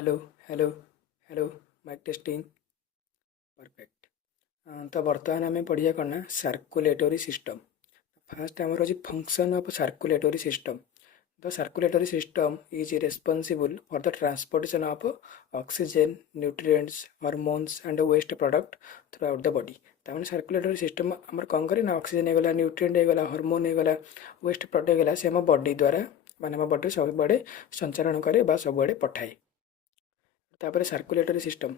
Hello hello hello mic testing perfect. तो बर्तमान आम पढ़िया कौन ना सर्कुलेटरी सिस्टम। फास्ट आमर अच्छी function of circulatory system. The circulatory system is responsible for the transportation of oxygen nutrients hormones and waste product throughout the body. तार circulatory system आमर कौन करे ना ऑक्सीजन होगला न्यूट्रिएंट होगला हार्मोन होगला वेस्ट प्रोडक्ट होगला से आम बॉडी द्वारा मान आम बॉडी सब संचारण करे बा सब पठाए। तापर circulatory system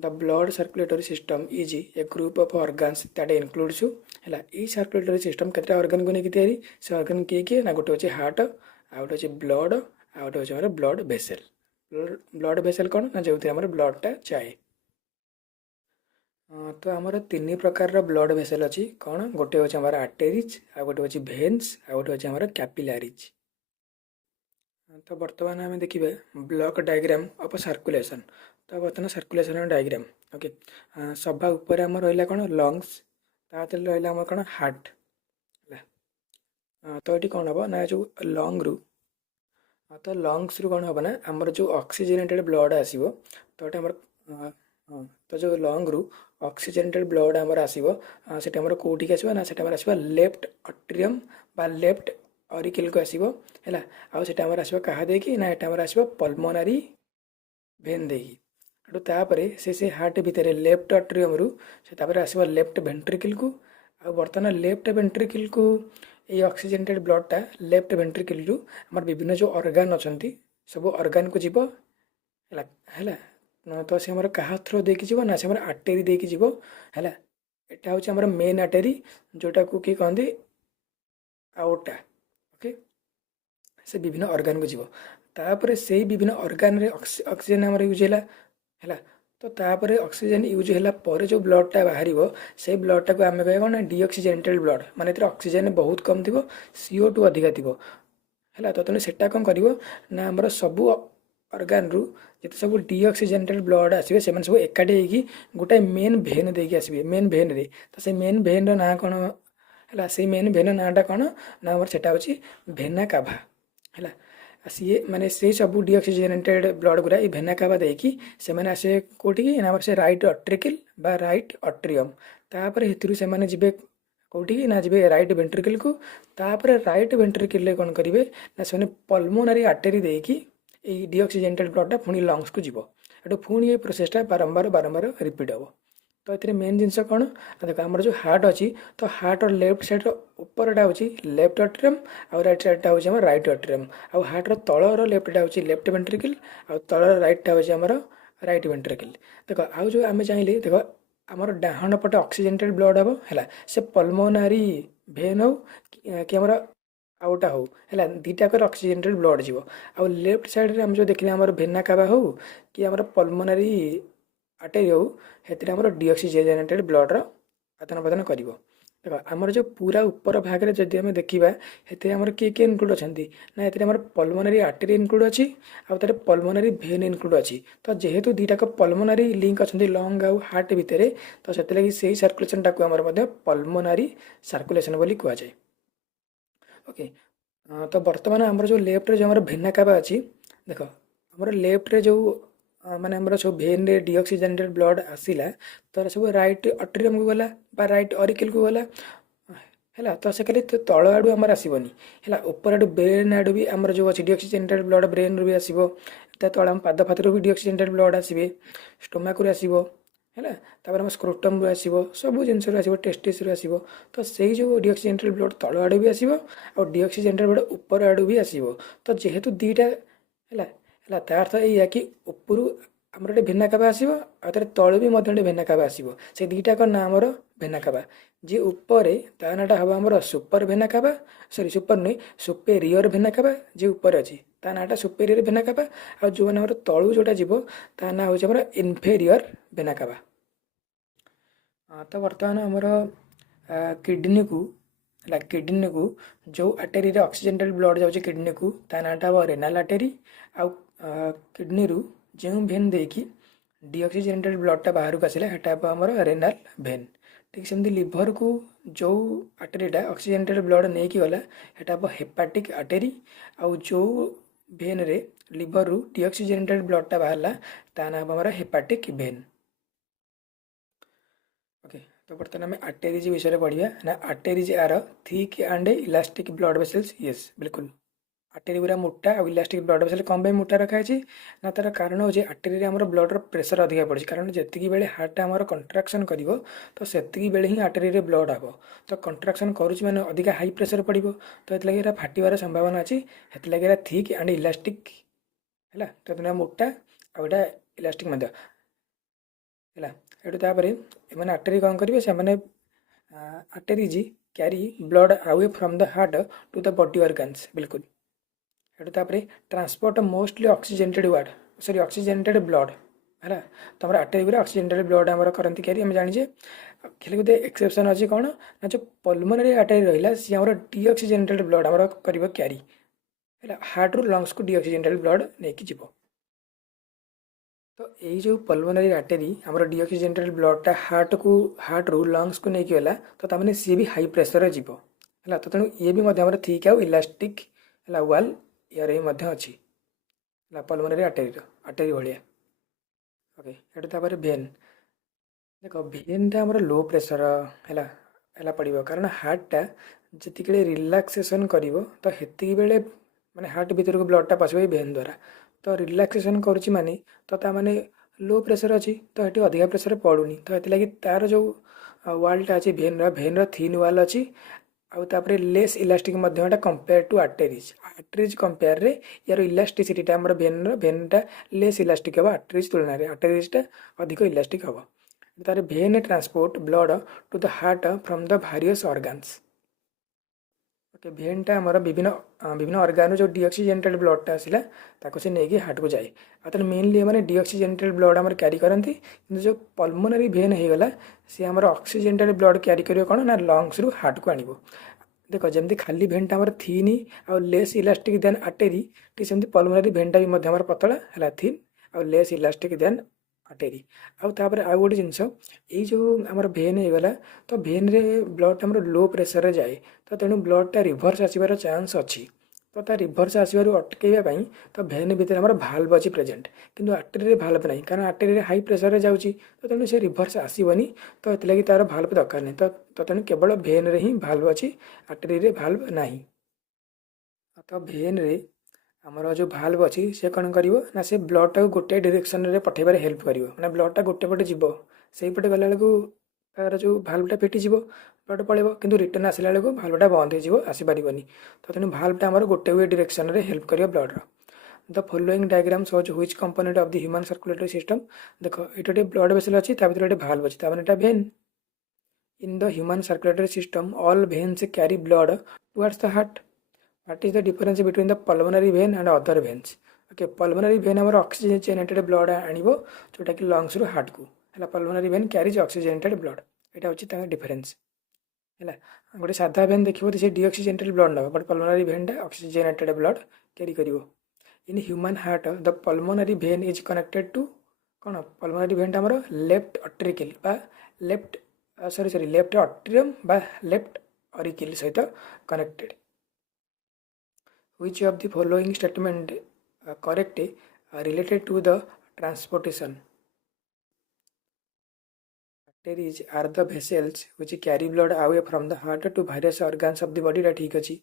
the blood circulatory system is a group of organs that includes है ये सर्कुलेटरी सिस्टम केते ऑर्गन को लेकिन तैयारी से ऑर्गन किए किए ना गोटे हूँ हार्ट आ गोटे हूँ ब्लड आ गोटे हूँ ब्लड वेसल। ब्लड वेसल कौन ना जो ब्लडटा जाए। तो आमर तीन प्रकार ब्लड वेसल अच्छी कौन गोटे हूँ आर्टेरीज आ गोटे हूँ भेन्स आ गोटे हूँ कैपिलारीज। तो बर्तमान आम देखिए ब्लॉक डायग्राम ऑफ सर्कुलेशन। तो बर्तमान सर्कुलेशन डायग्राम ओके। सभा ऊपर आम रहा कौन लंग्स ताते रहा आम कौन हार्ट है। तो ये कौन हम ना जो लंग रु तो लंग्स रु कौन हम ना आमर जो ऑक्सीजनेटेड ब्लड आसो तो ये आमर तो जो लंग रु ऑक्सीजनेटेड ब्लड आमर आसो से कौटिक आसो ना से आसो लेफ्ट अट्रियम बा लेफ्ट अरिकल को आसो है आम आसो क्या देकी ना यहाँ आसो पल्मोनारी भेन देकी तापर से हार्ट भितर लेफ्ट अट्रियम रु से आसो लेफ्ट वेंट्रिकल को आ बर्तमान लेफ्ट वेंट्रिकल को ये ऑक्सीजनेटेड ब्लडटा लेफ्ट वेंट्रिकल रु आमर विभिन्न जो ऑर्गन अच्छा सब ऑर्गन को जीव है तो से क्या थ्रो देकी जीव ना से आर्टेरी देकी जीव है यहाँ हूँ मेन आर्टेरी जोटा को किए कहते आउटा ओके। से विभिन्न ऑर्गन को जीव तापर से विभिन्न ऑर्गन रे ऑक्सीजन आमर यूज है तो तापर ऑक्सीजन यूज है जो ब्लडटा बाहर से ब्लडटा को आम कह कौन डीऑक्सीजेनेटेड ब्लड माने ऑक्सीजन बहुत कम थी CO2 अधिका थी है तो तेणु से कौन कर ना आमर सबू ऑर्गन रु जिते सब डीऑक्सीजेनेटेड ब्लड आसवे से सब एकाठी होगी गोटे मेन भेन देकी आसवे मेन भेन रे तो से मेन भेन ना कौन है से मेन भेन नाटा कौन ना आमर सेटा होची भेना काभा है सी माने से सब डीऑक्सीजेनेटेड ब्लड गुरा ये भेना काभा देकी से मैंने आसे कौटी ना से राइट अट्रिकल बा राइट अट्रियम तापर हेतु से मैंने जीवे कौटी ना जीवे राइट वेंट्रिकल को तापर राइट वेंट्रिकल कौन करेंगे ना से पल्मोनारी आर्टेरी देकी ये डीऑक्सीजेनेटेड ब्लडटा पुणी लंग्स को जीव एटू पुणी ये प्रोसेसटा बारंबार बारंबार रिपीट हम। तो ये मेन जिनस कौन देख आम जो हार्ट अच्छी तो हार्ट लेफ्ट साइड उपरटा हूँ लेफ्ट अट्रियम आउ राइट साइडटा हूँ राइट अट्रियम आउ हार्टर तलर लेफ्टटा हूँ लेफ्ट वेंट्रिकल आउ तलर राइटटा हूँ आमर राइट वेंट्रिकल। देख आउ जो आम चाहिए देख आमर डाहाण पटे ऑक्सीजनेटेड ब्लड हम है से पल्मोनारी भेन हो कि आमर आउटा हो है दीटाकर ऑक्सीजनेटेड ब्लड जीव आउ लेफ्ट साइड आम जो देखले आमर भेना काबा हो कि आमर पल्मोनारी आर्टेरी हो हेतिर आमर डीऑक्सीजेनेटेड ब्लडर आदान प्रदान कर। देख आमर जो पूरा ऊपर भाग में जदि आम देखा हेतिर आमर किए किए इनक्लूड अच्छा ना ये आमर पल्मोनारी आर्टेरी इनक्लूड अच्छी आउ तार पल्मोनारी भेन इनक्लूड अच्छी तो जेहेतु दुईटाक पल्मोनारी लिंक अच्छा लंग आउ हार्ट भितर तो से सर्कुलेसन टाक आमर पल्मोनारी सर्कुलेसन बोली कहुए ओके। तो बर्तमान आमर जो लेफ्ट रे जो आमर भेना काबा अच्छी देख आमर लेफ्ट रे जो माने आमर सब भेन रे डीऑक्सीजेनेटेड ब्लड आसिला तो सब राइट अट्रियम को गला बा राइट अरिकल को गला है तो से खाली तल आड़ू आमर आसबनी है ऊपर आड़ू ब्रेन आड़ू भी आमर जो अच्छी डीऑक्सीजेनेटेड ब्लड ब्रेन रू भी आसो तले आम पाद फाद भी डीऑक्सीजेनेटेड ब्लड आसवे स्टोमाक रू आसो है तापर स्क्रोटम रू आसो सब जिनस आसो टेस्टिस रू आसो तो से जो डीऑक्सीजेनेटेड ब्लड तल आड़ू भी आसो और डीऑक्सीजेनेटेड ब्लड ऊपर आड़ू भी आसो तो जेहेतु दीटा है तार अर्थ यह कि उपरू आमर गोटे भेना काबा आसो आर तलू भी गोटे भेना काबा आसो से दुईटाक ना आमर भेना काबा जी ऊपर ता नाटा हम आमर सुपर भेना काबा सॉरी सुपर नुहे सुपेरियर भेना काबा जी ऊपर अच्छी ता नाटा सुपेरियर भेना काबा आ जो मैंने तलू जोटा जीव ता ना हूँ आमर इनफेरियर भेना काबा। तो बर्तमान आमर किडनी को किडनी को जो आर्टेरी ऑक्सीजनेटेड ब्लड जाऊँगी किडनी को ता नाटा हम रेनाल आर्टेरी आउ किडनी रु जो भेन देकी डीऑक्सीजेनेटेड ब्लडटा बाहर को आसला हेटा आमर रेनाल भेन ठीक सेमती लिभर को जो आर्टेरीटा ऑक्सीजनेटेड ब्लड नहीं कि गला हेटा हम हेपाटिक आर्टेरी आउ जो भेन रे लिवर रु डीऑक्सीजेनेटेड ब्लडटा बाहरला ता ना हम हेपाटिक भेन। ओके, तो बर्तमान आम आर्टेरीज विषय पढ़िया ना। Arteries are thick and elastic blood vessels. Yes, बिल्कुल आर्टेरी पूरा मोटा और इलास्टिक ब्लड वेसल कम पे मोटा रखाई ना। तार कारण हो आर्टेरी आम ब्लडर प्रेसर अधिक पड़े, कारण जी बेले हार्टा आम कंट्राक्शन कर तो से बेले ही आर्टेरी ब्लड हम। तो कंट्राक्शन करुच्ची मैंने अधिक हाई प्रेसर पड़ो, तो ये फाटिबार संभावना अच्छी। से थिक एंड इलास्टिक है, तो मोटा आउटा इलास्टिक है। ये आर्टेरी कौन करेंगे से arteries carry blood away from the heart to the body organs. बिल्कुल हेटू transport mostly oxygenated ward sorry oxygenated blood है। तो हमारे आर्टेरी पूरा ऑक्सीजेनेटेड ब्लड आम करती क्यारी आम जाने। खाली गोटे एक्सेप्शन अच्छी कौन ना, जो पल्मोनरी आर्टेरी रहा सी आम डीऑक्सीजेनेटेड ब्लड आम कर क्यारी है। हार्ट रु लंग्स को डीऑक्सीजेनेटेड ब्लड नहीं जीव। तो यही जो पल्मोनरी आर्टेरी आमर डीऑक्सीजेनेटेड ब्लडटा हार्ट रु लंग्स को लेकिन गला, तो ताने सी भी हाई प्रेसर जीव है। तो तेणु ये भी थिक आउ इलास्टिक है वाल यार अच्छी पल्मोनरी आर्टेरी भाया। ओके, ये भेन देख भेनटा आमर लो प्रेसर है पड़ो, कारण हार्टा जी रिलैक्सेशन कर तो हेतिक बेले माने हार्ट भीतर को ब्लडटा पशिब भेन द्वारा। तो रिलैक्सेशन करुच्ची माने तो ता माने लो प्रेसर अच्छी, तो ये अधिका प्रेसर पड़ूनी। तो ये तार जो वालटा अच्छी भेन थिन वाल अच्छी आउे less elastic compare to arteries compare रे यार इलास्टिसिटी आम भेनटा लेस इलास्टिक हम आर्टेरीज तुलना रे। आर्टेरीजटा अधिक इलास्टिक हम। तार vein transport blood to the heart from the various organs. Okay, भेनटा आमर विभिन्न विभिन्न ऑर्गन जो डीऑक्सीजेनेटेड ब्लडटा आसला ताको से नहीं हार्ट को जाए। तो मेनली मैंने डीऑक्सीजेनेटेड ब्लड आम क्यारी करती, जो पल्मोनरी भेन हो गला सी आमर ऑक्सीजेनेटेड ब्लड क्यारी कर कौन ना लंग्स रु हार्ट को आनिबो। देख जमी खाली भेनटा आमर थीन आउ लेस इलास्टिक देन आर्टेरी, ठीक सेमती पल्मोनरी भेनटा भी आमर पतला है थीन आउ लेस इलास्टिक देन आर्टेरी। आउे आउ गोटे जिनस ये जो आमर भेन हो गला, तो भेन रे ब्लड आमर लो प्रेसर रे जाए, तो तेणु ब्लडटा रिभर्स आसबार चान्स अच्छी। तो ता रिभर्स आसबार अटकैवाई तो भेन भितर आमर भाल्व अच्छी प्रेजेंट, किंतु आर्टेरी भाल्व नहीं, कारण आर्टेरी हाई प्रेसर रे जाऊँगी, तो तेणु से रिभर्स आसबनी। तो ये तार भाल्व दरकार नहीं। तो तेणु केवल भेन रे ही भाल्व अच्छी, आर्टेरी रे भाल्व नहीं। तो भेन रे आमर जो भाल्व अच्छी से कौन कर ना, से ब्लड टाक गोटे डायरेक्शन रे पठेबार हेल्प कर मैंने ब्लडटा गोटे पटे जीव से पटे गला तार जो भाल्वटा फिटिज ब्लड पड़े, किंतु रिटर्न आसला बेलू भाल्वटा बंद हो आसपारनी। तो तेणु भाल्वटा आमर गोटे वे डायरेक्शन रे हेल्प कर blood. The following diagram shows which component of the human circulatory system. देख ये ब्लड वेसल अच्छी, भर भाल्व अच्छी, मैंने vein. In the human circulatory system all veins carry blood towards the heart. What is the difference between the pulmonary vein and other veins. Okay, pulmonary vein आमर ऑक्सीजेनेटेड blood आनिबो जोटा कि lungs रु heart को है। Pulmonary भेन क्यारीज ऑक्सीजेनेटेड blood, यहाँ हूँ difference है। गोटे साधा भेन देखिए से डीऑक्सीजेनेटेड ब्लड नब, बट पल्मोनरी भेनटा ऑक्सीजेनेटेड ब्लड क्यारी कर। In human heart the pulmonary vein is connected to कौन, पल्मोनरी भेनटा आमर लेफ्ट अट्रिकल बा लेफ्ट सॉरी लेफ्ट अट्रियम बा लेफ्ट अरिकल सहित connected. Which of the following statement correct related to the transportation? Arteries are the vessels which carry blood away from the heart to various organs of the body. टा ठीक अच्छी।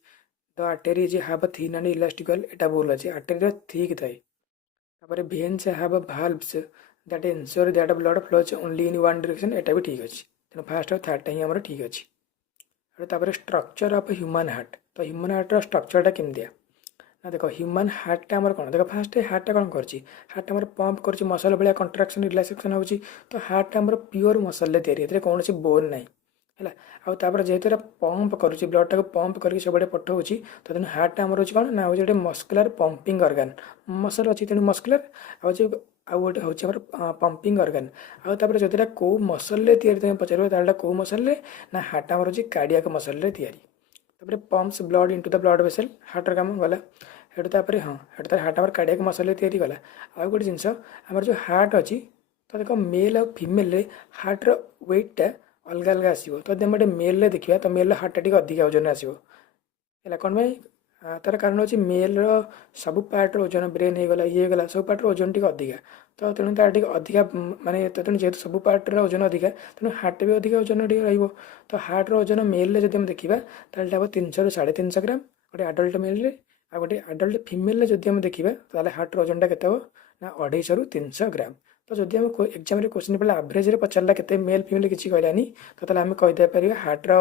The arteries have a thin and elastical, एटा बोल अच्छी। artery ठीक थाए। तापर veins have valves that ensure that blood flows only in one direction, एटा भी ठीक अच्छी। तेणु फास्ट और थर्ड ही आमर ठीक अच्छी। तापर स्ट्रक्चर ऑफ ह्यूमन हार्ट, तो ह्यूमन हार्टर स्ट्रक्चरटा केमतिया ना। देख ह्यूमन हार्टा आमर कौन, देख फास्ट हार्टा कौन कर हार्ट आमर पंप कर मसल भाया कंट्राक्शन रिलैक्सेशन हो। तो हार्ट आमर प्योर मसल या कौन बोन ना है। आउे जेहेतु पंप कर ब्लड टाक पंप करके सब पठाऊँ, तो तेनाली हार्टा आमर हो कौन ना हूँ गोटे मस्कुलर पंपिंग ऑर्गन। मसल अच्छी तेणु मस्कुलर आउ गोटे हूँ पंपिंग ऑर्गन। आउे जो कौ मसल तुम पचार कौ मसल ना हार्ट आमर हो कार्डियक मसल या pumps blood into the blood vessel हार्टर काम गला। हेटू हाँ हेटू हार्ट आमर कार्डियक मसल गला। आउ गोटे जिनस आमर जो हार्ट अच्छी, तो देख मेल और फीमेल हार्टर वेटटा अलग अलग आसो। तो गोटे मेल देखा तो मेल हार्टा टी अधिक ओजन आसो है। कौन भाई तार कारण होची मेल सब पार्टर ओजन ब्रेन हो गला ये गला सब पार्टर ओजन टी अधिका तो तेणु तार टी अधिका माने तेणु जेहेतु सब पार्टर ओजन अधिका तेणु हार्ट भी अधिका ओजन टी रहिबो तो हार्टर ओजन मेल जब देखा ताल हम 300 ରୁ 350 ग्राम गोटे आडल्ट मेल आ गोटे आडल्ट फिमेल जब हम देखा ताल हार्टर ओजन टा केते ना 250 ରୁ 300 ग्राम तो जब आम एग्जाम क्वेश्चन पड़ा आभरेज पचारा के मेल फिमेल किसी कहलानी तो ताल आम कहीदेपर हार्टर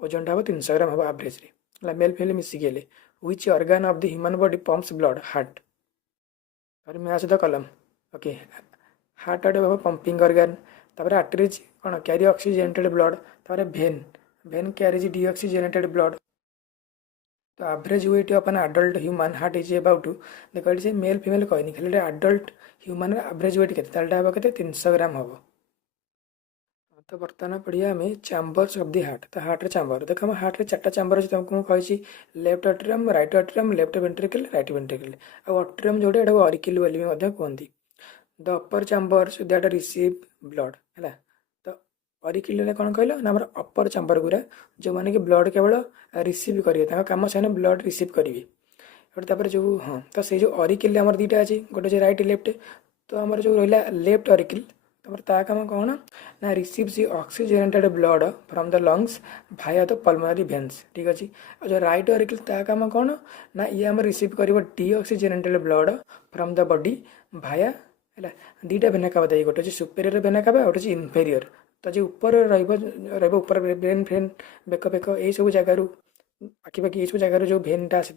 ओजन टा हम 300 ग्राम हम आभरेज मेल फिमेल मिसिकी which organ of the human body pumps blood heart और मैं आसद कलम ओके हार्ट गोटे पंपिंग organ तापर आर्टरीज कौन कैरी ऑक्सीजनेटेड ब्लड तापर भेन भेन कैरीज डीऑक्सीजनेटेड ब्लड तो average weight of an adult human heart is about देखो ये मेल फिमेल कहनी खाली अडल्ट ह्यूमन एवरेज वेट के 300 ग्राम हम तो बर्तमान पढ़िया आम चैम्बर्स ऑफ दी हार्ट तो हार्ट चैम्बर देख हम हार्ट चार्टा चैम्बर अच्छे तुमको कही left atrium right atrium left ventricle right ventricle आ अट्रियम जोड़े एटा ऑरिकल बोली कहती the upper chambers that receive blood है तो ऑरिकल कौन कहल ना आम अपर चैम्बर गुरा जो मैंने कि ब्लड केवल रिसीव करेंगे कम से ब्लड रिसीव करेंगे गोटे जो हाँ तो से जो ऑरिकल आम दुईटा अच्छी गोटे राइट लेफ्ट तो आम जो रहा लेफ्ट ऑरिकल ता कम कौन ना receives the oxygenated blood from the lungs Bhaya the pulmonary veins ठीक अच्छे और जो राइट ऑरिकल ता कम कौन ना ये आम रिसीव कर deoxygenated blood from the body via है दुईटा भेना कावा देगी गोटे सुपेरियर भेना कावा गोटे इनफेरियर तो जो ऊपर ऊपर ब्रेन फ्रेन बेक बेक यही सब जगार आखिपाखि ये सब जगार जो भेनटा आसी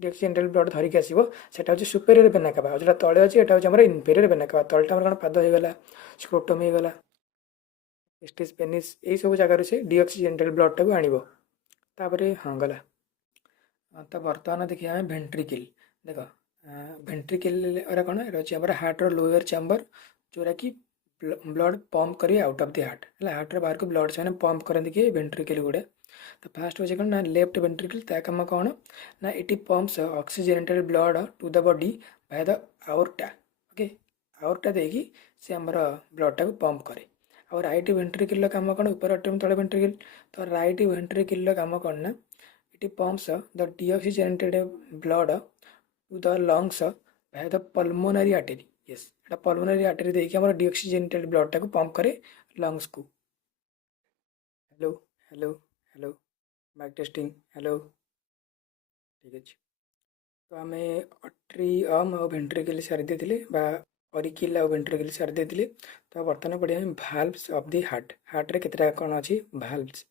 डीऑक्सीजनेटेड ब्लड धरिक आसो सेटा हूँ सुपेरियर भेना कावा जो तले अच्छे यहाँ हूँ इनफेरियर भेना कावा तलटा कौन पाद होगा स्क्रोटम होगा टेस्टिस पेनिस यही सब जगार से डीऑक्सीजनेटेड ब्लड टाक आपर हाँ गला तो बर्तमान देखिए आम वेंट्रिकल देख वेंट्रिकल कौन ये हमारे हार्टर लोअर चैम्बर जोरा कि ब्लड पंप करेंगे आउट ऑफ द हार्ट है हार्टर बाहर को ब्लड से पंप करते कि वेंट्रिकल गुड़े तो फास्ट हो कौन ना लेफ्ट वेंट्रिकल ता कम कौन ना it pumps oxygenated blood to the body by the aorta okay aorta देकी से आमर ब्लड टाक पंप करे और राइट वेंट्रिकल कम कौन ऊपर अट्रियम तले वेंट्रिकल तो राइट वेंट्रिकल कम कौन ना it pumps the deoxygenated blood to the lungs by the pulmonary artery yes एटा पल्मोनरी आर्टरी देखिए आम डीऑक्सीजनेटेड ब्लड टाक पंप करे लंग्स को hello hello hello mic testing hello ठीक अच्छे तो आम अट्रियम और वेंट्रिकल सारी देते ऑरिकल और वेंट्रिकल सारी देते तो बर्तमान पढ़िया भाल्व्स ऑफ द हार्ट हार्ट रे केतटा कौन अच्छी भाल्व्स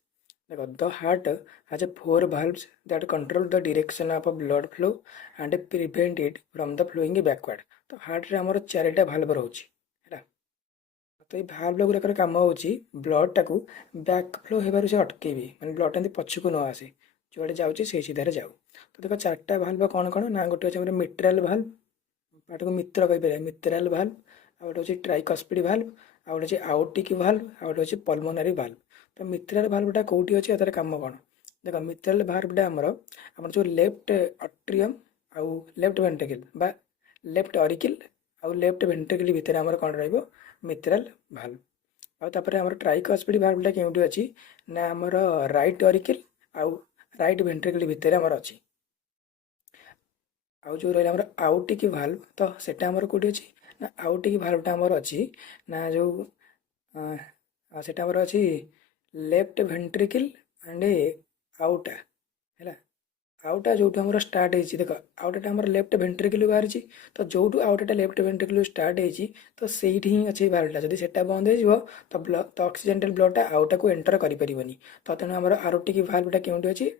देखो the heart has 4 valves that control the direction of blood flow and prevent it from the flowing backward तो हार्ट रे हमर 4टा भाल्व रोची है तो ये भाल्व गुड़ाकर कम हो ब्लड टाक बैक फ्लो होबार से अटकेबी मैंने ब्लड एमती पछक न आसे जुआड़े जाऊँगी से सीधार जाऊ तो देखो 4टा भाल्व कौन कौन ना गोटे अच्छे मिट्राल भाल्व पार्ट को मित्र कहीपर मिट्राल भाल्व आ गोटे हूँ ट्राइकस्पिड भाल्व आ गोटे आउटिक भाल्व आ गोटे हूँ पल्मोनरी भाल्व तो मिट्राल भाल्वटा कौटी अच्छे तार कम कौन देख मिट्राल भाल्वटा आमर जो लेफ्ट अट्रियम आउ लेफ्ट वेंट्रिकल बा लेफ्ट ऑरिकल आउ लेफ्ट वेंट्रिकल भितर आमर कौन रहिबो मिट्राल भाल्व आउे आम ट्राइकस्पिड भाल्वटा केउटी अच्छी ना आमर राइट ऑरिकल आउ राइट वेंट्रिकल भितर आमर अच्छी आउ जो रहा आमर आउटिक भाल्व तो सेटा आमर कौटी अच्छी ना आउटिक भाल्वटा आमर अच्छी ना जो सेटा आमर अच्छी लेफ्ट वेंट्रिकल एंड आउटा है आउटा जो आम स्टार्ट होती देख आउटा आम लेफ्ट वेंट्रिकल बाहरी तो जो आउटा लेफ्ट वेंट्रिकल स्टार्ट होती तो सही ही अच्छे भाल्वटा जब से बंद हो तो ऑक्सीजनेटेड ब्लडटा आउटा को एंटर करें तो तेणु आम आउटिक भाल्वटा केउटी अच्छी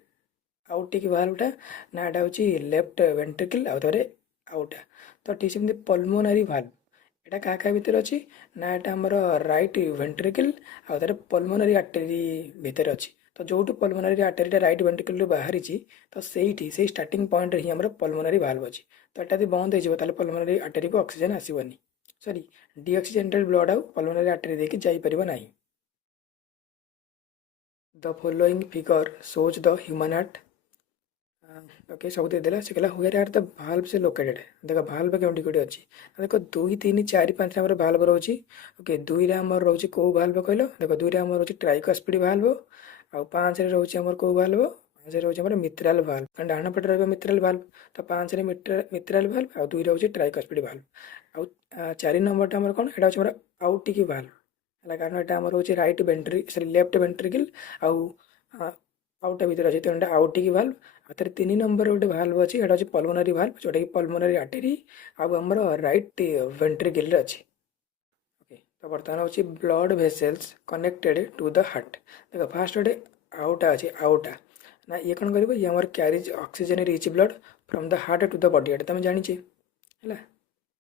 आउटिक भाल्वटा ना यहाँ हूँ लेफ्ट वेंट्रिकल आउ थे आउटा तो ठीक सेमती पल्मोनरी भाल्व एटा क्या क्या भितर अच्छी ना यहाँ आमर राइट वेंट्रिकल आउ थे पल्मोनरी आर्टरी भितर अच्छी तो जो पल्मोनरी आर्टरीटा राइट वेंट्रिकल बाहरी तो से स्टार्टिंग पॉइंट ही आमर पल्मोनरी भाल्व अच्छी तो यहाँ बंद हो पल्मोनरी आर्टरी को ऑक्सीजन आसवनी सॉरी डीऑक्सीजनेटेड ब्लड आउ पल्मोनरी आर्टरी देके जापर ना the following figure shows the human heart okay सब देदेला से कहला हुएर आर द भाल्व से लोकेटेड देख भाल्व केउटी कोटी अच्छी देख 2 3 4 5 आम भाल्व रोचे ओके 2 रे आम रोचे कौ भाल्व कहल देख 2 रे आम रोचे ट्राइकस्पिड भाल्व आउ 5 रे रोचे आमर कौ भाल्व ପାଞ୍ଚ ରହୁଛି ଆମର ମିତ୍ରାଲ ଭାଲ୍ଭ, କାରଣ ଡାହାଣ ପଟେ ରହିବ ମିତ୍ରାଲ ଭାଲ୍ଭ, ତ ପାଞ୍ଚରେ ମିତ୍ରାଲ ଭାଲ୍ଭ, ଆଉ ଦୁଇ ରହୁଛି ଟ୍ରାଇକସ୍ପିଡ୍ ଭାଲ୍ଭ। ଆଉ 4 ନମ୍ବରଟା ଆମର କ'ଣ, ଏଇଟା ହେଉଛି ଆମର ଆଉଟିକ୍ ଭାଲ୍ଭ ହେଲା, କାରଣ ଏଇଟା ଆମର ହେଉଛି ଲେଫ୍ଟ ଭେଣ୍ଟ୍ରିକିଲ୍ ଆଉ ଆଉଟା ଭିତରେ ଅଛି, ତେଣୁ ଏଇଟା ଆଉଟିକ୍ ଭାଲ୍ଭ। ଆଉ ତାର 3 ନମ୍ବର ଗୋଟେ ଭାଲ୍ଭ ଅଛି, ଏଇଟା ହେଉଛି ପଲ୍ମୋନାରୀ ଭାଲ୍ଭ, ଯେଉଁଟାକି ପଲ୍ମୋନାରୀ ଆର୍ଟେରୀ ଆଉ ଆମର ରାଇଟ୍ ଭେଣ୍ଟ୍ରିକିଲ୍ରେ ଅଛି। ଓକେ, ତ ବର୍ତ୍ତମାନ ହେଉଛି blood vessels connected two the heart. ଦେଖ ଫାଷ୍ଟ ଗୋଟେ ଆଉଟା ଅଛି, ଆଉଟା ନା ଇଏ କ'ଣ କରିବ, ଇଏ ଆମର carries oxygen rich blood from the heart to the body, ଏଇଟା ତୁମେ ଜାଣିଛେ ହେଲା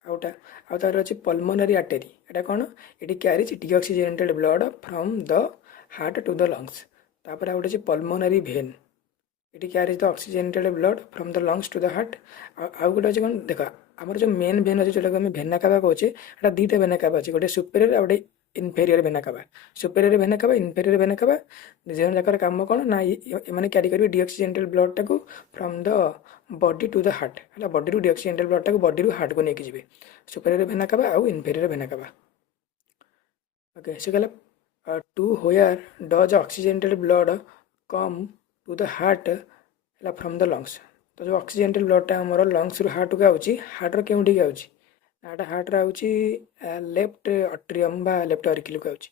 ଆଉଟା। ଆଉ ତାର ଅଛି ପଲ୍ମୋନାରୀ ଆର୍ଟେରୀ, ଏଇଟା କ'ଣ, ଏଠି carries deoxygenated blood from the heart to the lungs. ତାପରେ ଆଉ ଗୋଟେ ଅଛି ପଲ୍ମୋନାରୀ ଭେନ୍, ଏଠି carries the oxygenated blood from the lungs to the heart. ଆଉ ଗୋଟେ ଅଛି କ'ଣ, ଦେଖ ଆମର ଯେଉଁ ମେନ୍ ଭେନ୍ ଅଛି ଯେଉଁଟାକୁ ଆମେ ଭେନା କାଭା କହୁଛେ, ଏଇଟା ଦୁଇଟା ଭେନା କାଭା ଅଛି, ଗୋଟେ ସୁପେରିୟର ଆଉ ଗୋଟେ ଇନଫେରିୟର ଭେନା କାଭା। ସୁପେରିୟର ଭେନା କାଭା, ଇନଫେରିୟର ଭେନା କାଭା, ଦୁଇ ଜଣ ଯାକର କାମ କ'ଣ ନା ଏମାନେ କ୍ୟାରି କରିବେ ଡିଅକ୍ସିଜେନେଟେଡ୍ ବ୍ଲଡ୍ଟାକୁ from the body to the heart ହେଲା, ବଡିରୁ ଡିଅକ୍ସିଜେନେଟେଡ୍ ବ୍ଲଡ୍ଟାକୁ ବଡିରୁ ହାର୍ଟକୁ ନେଇକି ଯିବେ, ସୁପେରିୟର ଭେନା କାଭା ଆଉ ଇନଫେରିୟର ଭେନା କାଭା। ଓକେ, ସେ କହିଲା to where does oxygenated blood come to the heart ହେଲା ଫ୍ରମ୍ ଦ ଲଙ୍ଗସ୍। ତ ଯେଉଁ ଅକ୍ସିଜେନେଟେଡ୍ ବ୍ଲଡ୍ଟା ଆମର ଲଙ୍ଗସ୍ରୁ ହାର୍ଟକୁ ଆଉଛି, ହାର୍ଟର କେଉଁଠିକି ଆଉଛି ନା ଏଇଟା ହାର୍ଟର ଆଉଛି ଲେଫ୍ଟ ଅଟ୍ରିୟମ୍ ବା ଲେଫ୍ଟ ଅରିକିଲକୁ ଆଉଛି।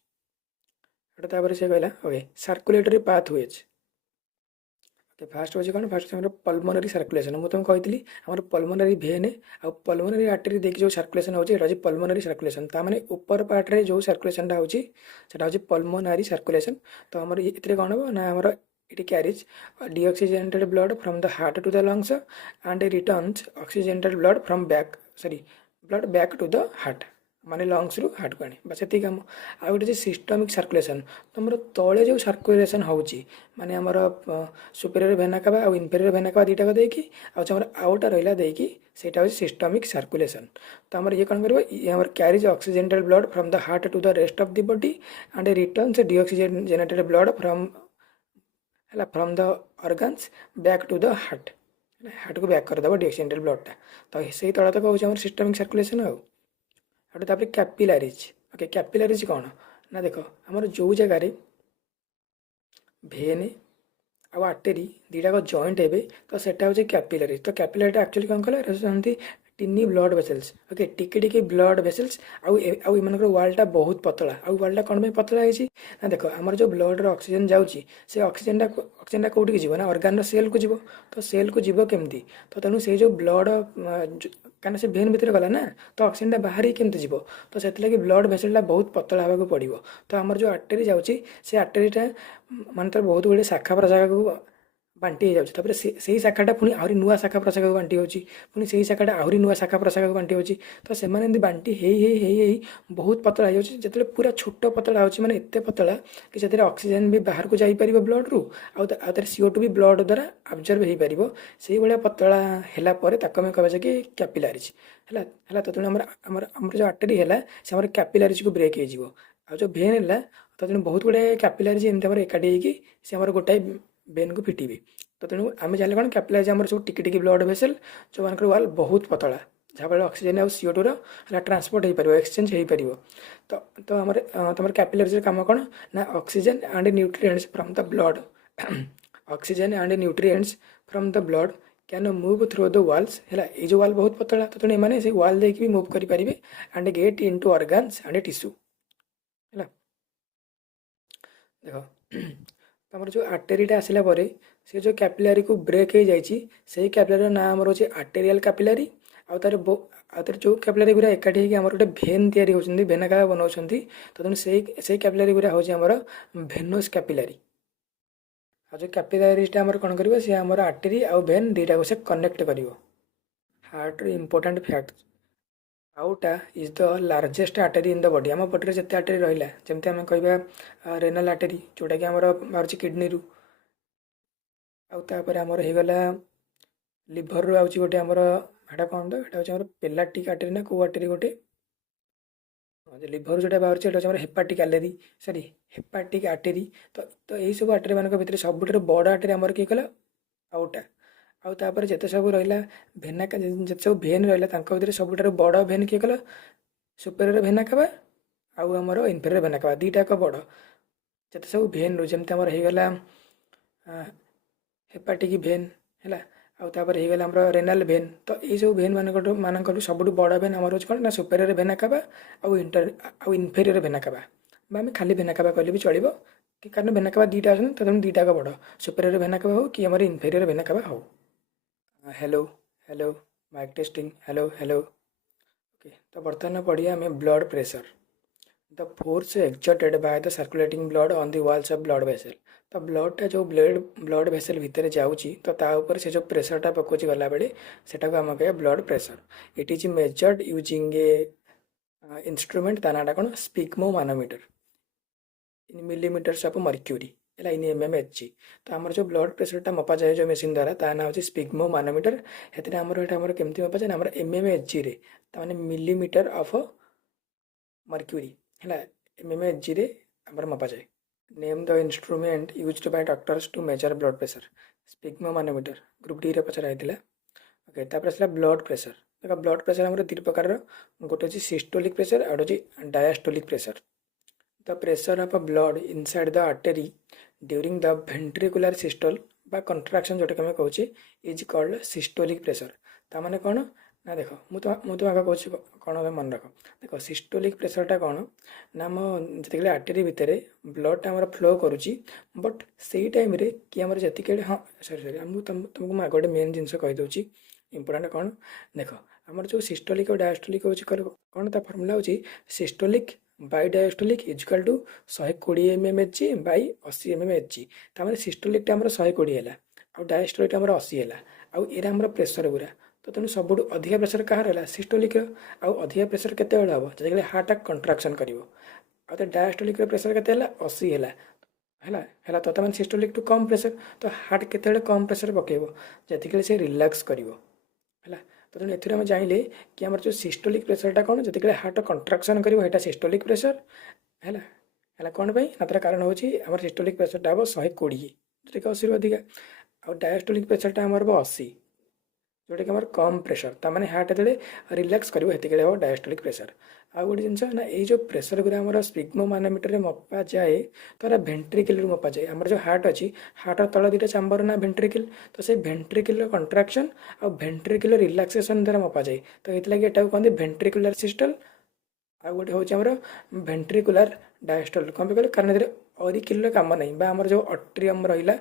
ଏଇଟା ତାପରେ ସେ କହିଲା okay circulatory pathways. Okay, first ହେଉଛି କ'ଣ, ଫାଷ୍ଟ ଆମର ପଲ୍ମୋନାରୀ ସାର୍କୁଲେସନ୍। ମୁଁ ତୁମକୁ କହିଥିଲି ଆମର ପଲ୍ମୋନାରୀ ଭେନ୍ ଆଉ ପଲ୍ମୋନାରୀ ଆର୍ଟେରୀ ଦେଇକି ଯେଉଁ ସାର୍କୁଲେସନ୍ ହେଉଛି, ଏଇଟା ହେଉଛି ପଲ୍ମୋନାରୀ ସାର୍କୁଲେସନ୍। ତା'ମାନେ ଉପର ପାର୍ଟରେ ଯେଉଁ ସାର୍କୁଲେସନ୍ଟା ହେଉଛି ସେଇଟା ହେଉଛି ପଲ୍ମୋନାରୀ ସାର୍କୁଲେସନ୍। ତ ଆମର ଏଥିରେ କ'ଣ ହେବ ନା ଆମର it carries deoxygenated blood from the heart to the lungs and returns oxygenated blood back to the heart, ମାନେ ଲଙ୍ଗସରୁ ହାର୍ଟକୁ ଆଣେ, ବାସ୍ ଏତିକି କାମ। ଆଉ ଗୋଟେ ଅଛି ସିଷ୍ଟମିକ୍ ସାର୍କୁଲେସନ୍। ତୁମର ତଳେ ଯେଉଁ ସାର୍କୁଲେସନ୍ ହେଉଛି ମାନେ ଆମର ସୁପେରିୟର ଭେନା କାଭା ଆଉ ଇନଫେରିୟର ଭେନା କାଭା ଦୁଇଟାକ ଦେଇକି, ଆଉ ଆମର ଆଉଟା ରହିଲା ଦେଇକି, ସେଇଟା ହେଉଛି ସିଷ୍ଟମିକ୍ ସାର୍କୁଲେସନ୍। ତ ଆମର ଇଏ କ'ଣ କରିବ, ଇଏ ଆମର carries oxygenated blood from the heart to the rest of the body and returns deoxygenated blood ହେଲା from the organs back to the heart, ହାର୍ଟକୁ ବ୍ୟାକ୍ କରିଦେବ ଡିଅକ୍ସିଜେନେଟେଡ୍ ବ୍ଲଡ୍ଟା। ତ ସେଇ ତଳତକ ହେଉଛି ଆମର ସିଷ୍ଟମିକ୍ ସାର୍କୁଲେସନ୍। ଆଉ ତାପରେ କ୍ୟାପିଲାରିଜ୍। ଓକେ, କ୍ୟାପିଲାରିଜ୍ କ'ଣ ନା ଦେଖ ଆମର ଯେଉଁ ଜାଗାରେ ଭେନ୍ ଆଉ ଆର୍ଟେରୀ ଦୁଇଟାକ ଜଏଣ୍ଟ ହେବେ, ତ ସେଟା ହେଉଛି କ୍ୟାପିଲାରିଜ୍। ତ କ୍ୟାପିଲାରିଟା ଆକ୍ଚୁଆଲି କ'ଣ କଲେ ସେମିତି ଟିନି ବ୍ଲଡ୍ ଭେସେଲ୍ସ। ଓକେ, ଟିକେ ଟିକେ ବ୍ଲଡ୍ ଭେସେଲ୍ସ, ଆଉ ଏମାନଙ୍କର ୱାଲ୍ଟା ବହୁତ ପତଳା। ଆଉ ୱାଲ୍ଟା କ'ଣ ପାଇଁ ପତଳା ହେଇଛି ନା ଦେଖ ଆମର ଯେଉଁ ବ୍ଲଡ୍ର ଅକ୍ସିଜେନ୍ ଯାଉଛି, ସେ ଅକ୍ସିଜେନ୍ଟା କେଉଁଠିକି ଯିବ ନା ଅର୍ଗାନ୍ର ସେଲ୍କୁ ଯିବ। ତ ସେଲ୍କୁ ଯିବ କେମିତି, ତ ତେଣୁ ସେଇ ଯେଉଁ ବ୍ଲଡ୍ କାରଣ ସେ ଭେନ୍ ଭିତରେ ଗଲା ନା, ତ ଅକ୍ସିଜେନ୍ଟା ବାହାରିକି କେମିତି ଯିବ, ତ ସେଥିଲାଗି ବ୍ଲଡ୍ ଭେସେଲ୍ଟା ବହୁତ ପତଳା ହେବାକୁ ପଡ଼ିବ। ତ ଆମର ଯେଉଁ ଆର୍ଟେରୀ ଯାଉଛି, ସେ ଆର୍ଟେରୀଟା ମାନେ ତାର ବହୁତ ଗୁଡ଼ିଏ ଶାଖା ପ୍ରଶାଖାକୁ ବାଣ୍ଟି ହେଇଯାଉଛି। ତାପରେ ସେଇ ଶାଖାଟା ପୁଣି ଆହୁରି ନୂଆ ଶାଖା ପ୍ରଶାଖାକୁ ବାଣ୍ଟି ହେଉଛି, ପୁଣି ସେଇ ଶାଖାଟା ଆହୁରି ନୂଆ ଶାଖା ପ୍ରଶାଖାକୁ ବାଣ୍ଟି ହେଉଛି। ତ ସେମାନେ ଏମିତି ବାଣ୍ଟି ହେଇ ହେଇ ହେଇ ହେଇ ବହୁତ ପତଳା ହେଇଯାଉଛି। ଯେତେବେଳେ ପୁରା ଛୋଟ ପତଳା ହେଉଛି, ମାନେ ଏତେ ପତଳା କି ସେଥିରେ ଅକ୍ସିଜେନ୍ ବି ବାହାରକୁ ଯାଇପାରିବ ବ୍ଲଡ୍ରୁ, ଆଉ ତାର CO2 ବି ବ୍ଲଡ୍ ଦ୍ୱାରା ଆବଜର୍ଭ ହେଇପାରିବ। ସେଇଭଳିଆ ପତଳା ହେଲା ପରେ ତାକୁ ଆମେ କହିବା ଯେ କି କ୍ୟାପିଲାରିଜ୍ ହେଲା ହେଲା। ତ ତେଣୁ ଆମର ଯେଉଁ ଆର୍ଟେରୀ ହେଲା, ସେ ଆମର କ୍ୟାପିଲାରିଜ୍କୁ ବ୍ରେକ୍ ହେଇଯିବ। ଆଉ ଯେଉଁ ଭେନ୍ ହେଲା, ତ ତେଣୁ ବହୁତ ଗୁଡ଼ିଏ କ୍ୟାପିଲାରିଜ୍ ଏମିତି ଆମର ଏକାଠି ହେଇକି ସେ ଆମର ଗୋଟାଏ ଭେନ୍କୁ ଫିଟିବେ। ତ ତେଣୁ ଆମେ ଜାଣିଲେ କ'ଣ, କ୍ୟାପିଲାରିଜ୍ ଆମର ସବୁ ଟିକି ଟିକି ବ୍ଲଡ୍ ଭେସେଲ୍ ଯେଉଁମାନଙ୍କର ୱାଲ୍ ବହୁତ ପତଳା, ଯାହାଫଳରେ ଅକ୍ସିଜେନ୍ ଆଉ CO2ର ହେଲା ଟ୍ରାନ୍ସପୋର୍ଟ ହେଇପାରିବ, ଏକ୍ସଚେଞ୍ଜ ହେଇପାରିବ। ତ ଆମର ତୁମର କ୍ୟାପିଲାରିଜ୍ର କାମ କ'ଣ ନା oxygen and nutrients from the blood oxygen and nutrients from the blood can move through the walls ହେଲା। ଏଇ ଯେଉଁ ୱାଲ୍ ବହୁତ ପତଳା, ତ ତେଣୁ ଏମାନେ ସେଇ ୱାଲ୍ ଦେଇକି ବି ମୁଭ୍ କରିପାରିବେ and get into organs and tissue ହେଲା। ଦେଖ ଆମର ଯେଉଁ ଆର୍ଟେରୀଟା ଆସିଲା ପରେ ସେ ଯେଉଁ କ୍ୟାପିଲାରିକୁ ବ୍ରେକ୍ ହେଇଯାଇଛି, ସେଇ କ୍ୟାପିଲାରିର ନାଁ ଆମର ହେଉଛି ଆର୍ଟେରିଆଲ୍ କ୍ୟାପିଲାରି। ଆଉ ତାର ଯେଉଁ କ୍ୟାପିଲାରି ଗୁଡ଼ା ଏକାଠି ହେଇକି ଆମର ଗୋଟେ ଭେନ୍ ତିଆରି ହେଉଛନ୍ତି, ଭେନା କାଭା ବନାଉଛନ୍ତି, ତ ତେଣୁ ସେଇ କ୍ୟାପିଲାରି ଗୁଡ଼ା ହେଉଛି ଆମର ଭେନସ୍ କ୍ୟାପିଲାରି। ଆଉ ଯେଉଁ କ୍ୟାପିଲାରିଟା ଆମର କ'ଣ କରିବ, ସେ ଆମର ଆର୍ଟେରୀ ଆଉ ଭେନ୍ ଦୁଇଟାକୁ ସେ କନେକ୍ଟ କରିବ। ହାର୍ଟର important fact, aorta is the largest artery in the body. ଆମ ବଡ଼ିରେ ଯେତେ ଆର୍ଟେରୀ ରହିଲା, ଯେମିତି ଆମେ କହିବା ରେନାଲ୍ ଆର୍ଟେରୀ ଯେଉଁଟାକି ଆମର ବାହାରୁଛି କିଡ଼ନୀରୁ, ଆଉ ତାପରେ ଆମର ହେଇଗଲା ଲିଭରରୁ ଆଉଛି ଗୋଟେ ଆମର, ହେଟା କ'ଣ ତ ଏଇଟା ହେଉଛି ଆମର ପେଲାଟିକ୍ ଆର୍ଟେରୀ ନା କେଉଁ ଆର୍ଟେରୀ ଗୋଟେ, ଲିଭରରୁ ଯେଉଁଟା ବାହାରୁଛି ଏଇଟା ହେଉଛି ଆମର ହେପାଟିକ୍ ଆର୍ଟେରୀ। ତ ଏଇସବୁ ଆର୍ଟେରୀ ମାନଙ୍କ ଭିତରେ ସବୁଠାରୁ ବଡ଼ ଆର୍ଟେରୀ ଆମର କିଏ କହିଲା, ଆଉଟା। ଆଉ ତାପରେ ଯେତେ ସବୁ ରହିଲା ଯେତେ ସବୁ ଭେନ୍ ରହିଲା, ତାଙ୍କ ଭିତରେ ସବୁଠାରୁ ବଡ଼ ଭେନ୍ କିଏ କହିଲା, ସୁପେରିୟର ଭେନା କାଭା ଆଉ ଆମର ଇନଫେରିୟର ଭେନା କାଭା, ଦୁଇଟାକ ବଡ଼। ଯେତେ ସବୁ ଭେନ୍ରୁ ଯେମିତି ଆମର ହେଇଗଲା ହେପାଟିକ୍ ଭେନ୍ ହେଲା ଆଉ ତାପରେ ହେଇଗଲା ଆମର ରେନାଲ ଭେନ୍। ତ ଏଇସବୁ ଭେନ୍ ମାନଙ୍କଠୁ ସବୁଠୁ ବଡ଼ ଭେନ୍ ଆମର ହେଉଛି କ'ଣ ନା ସୁପେରିୟର ଭେନା କାଭା ଆଉ ଇନଫେରିୟର ଭେନା କାଭା, ବା ଆମେ ଖାଲି ଭେନା କାଭା କହିଲେ ବି ଚଳିବ, କାରଣ ଭେନା କାଭା ଦୁଇଟା ଅଛନ୍ତି ତ ତେଣୁ ଦୁଇଟାକ ବଡ଼, ସୁପେରିୟର ଭେନା କାଭା ହଉ କି ଆମର ଇନଫେରିୟର ଭେନା କାଭା ହଉ। Hello hello mic testing hello hello okay. तो बर्तमान पढ़िया आम blood pressure the force exerted by the circulating blood on the walls of blood vessel. तो ब्लडटा जो ब्लड वेसल भितर जाऊँगी तो ता ऊपर से जो प्रेशरटा पकाउची गला बेले सेटा को आम कह blood pressure. It is measured using A instrument ता नाटा कौन स्पिग्मो मानोमीटर इन मिलीमीटर्स ऑफ मर्क्यूरी है इन mmHg। तो आमर जो ब्लड प्रेशरटा मपा जाए जो मेसीन द्वारा ता ना हो स्पिग्मो मानोमीटर। हेतु आमर केमती मपा जाए आमर mmHg रे ताने मिलीमीटर ऑफ मर्क्यूरी है mmHg रे आमर मपा जाए। Name the instrument used by doctors to measure blood pressure sphygmomanometer group D रे पचरा होता। ओके तापर आसला ब्लड प्रेशर। देखो ब्लड प्रेशर आमर तीन प्रकार गोटे अच्छी सिस्टोलिक प्रेशर और गोटे diastolic pressure. The pressure of a blood inside the artery during the ventricular systole बा contraction जोटा कि कहे इज कॉल्ड सिस्टोलिक प्रेशर। ता माने कौन ना देख मुझे आगे कहूँ कौन मन रख। देख सिस्टोलिक प्रेशरटा कौन ना आम जिते आर्टेरी भितर ब्लडटा आम फ्लो करुच्ची बट से टाइम कि आम जी हाँ सरी तुमको मैं गोटे मेन जिन कहीदे इंपोर्टाट कौन देख आमर जो सिस्टोलिक और डायस्टोलिक हो कौन ता फर्मुला हो systolic by diastolic equal to 120 mmHg by 80 mmHg। तार सिस्टोलिकटा आम 120 है आउ डायस्टोलिकटा आम 80 है आउ एरा आम प्रेशर गुरा। तो तेणु सबुठ अधिका प्रेशर कहाँ रहा सिस्टोलिक आउ अधिका प्रेशर केते हम जो हार्टा कंट्राक्शन कर डायस्टोलिक प्रेशर केते 80 है तो तमें सिस्टोलिक टू कम प्रेशर तो हार्ट केते कम प्रेशर पकेब जी से रिलैक्स कर तो तेणु एम जाइले कि आम जो सिस्टोलिक प्रेशरटा कौन जो हार्ट कंट्राक्शन कर सिस्टोलिक प्रेशर है कौन ना तार कारण हूँ आम सिस्टोलिक प्रेशरटा हम 120 जोटा कि 80 अधिका आउ डायस्टोलिक प्रेशरटा आम 80 जोटा कि आम कम प्रेशर ताने हार्ट जो रिलैक्स कर हम डायस्टोलिक प्रेशर। आउ गोटे जिनस ना ये जो प्रेशर गुरा आम स्पिग्मो मानोमीटर मपा जाए तो भेंट्रिकल मपा जाए। आम जो हार्ट अच्छी हार्ट तल दुटा चैम्बर ना भेंट्रिकल तो से भेंट्रिकल कंट्राक्शन और भेंट्रिकल रिलैक्सेशन द्वारा मपा जाए। तो ये कहते भेंट्रिकुलर सिस्टल आ गोटे हूँ आम भेंट्रिकुलर डायस्टल कौन पे कारण अरिकिल काम नहीं बा आम जो अट्रियम रहा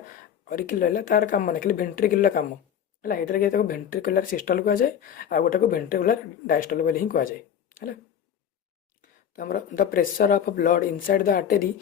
अरिकिल रहा तार काम नहीं खाली भेंट्रिकुलर काम है ये भेंट्रिकुलर सिस्टल कहुए आ गोटे को भेंट्रिकुलर डायस्टल बोली ही कहुए है। तो आमर the pressure of blood inside the artery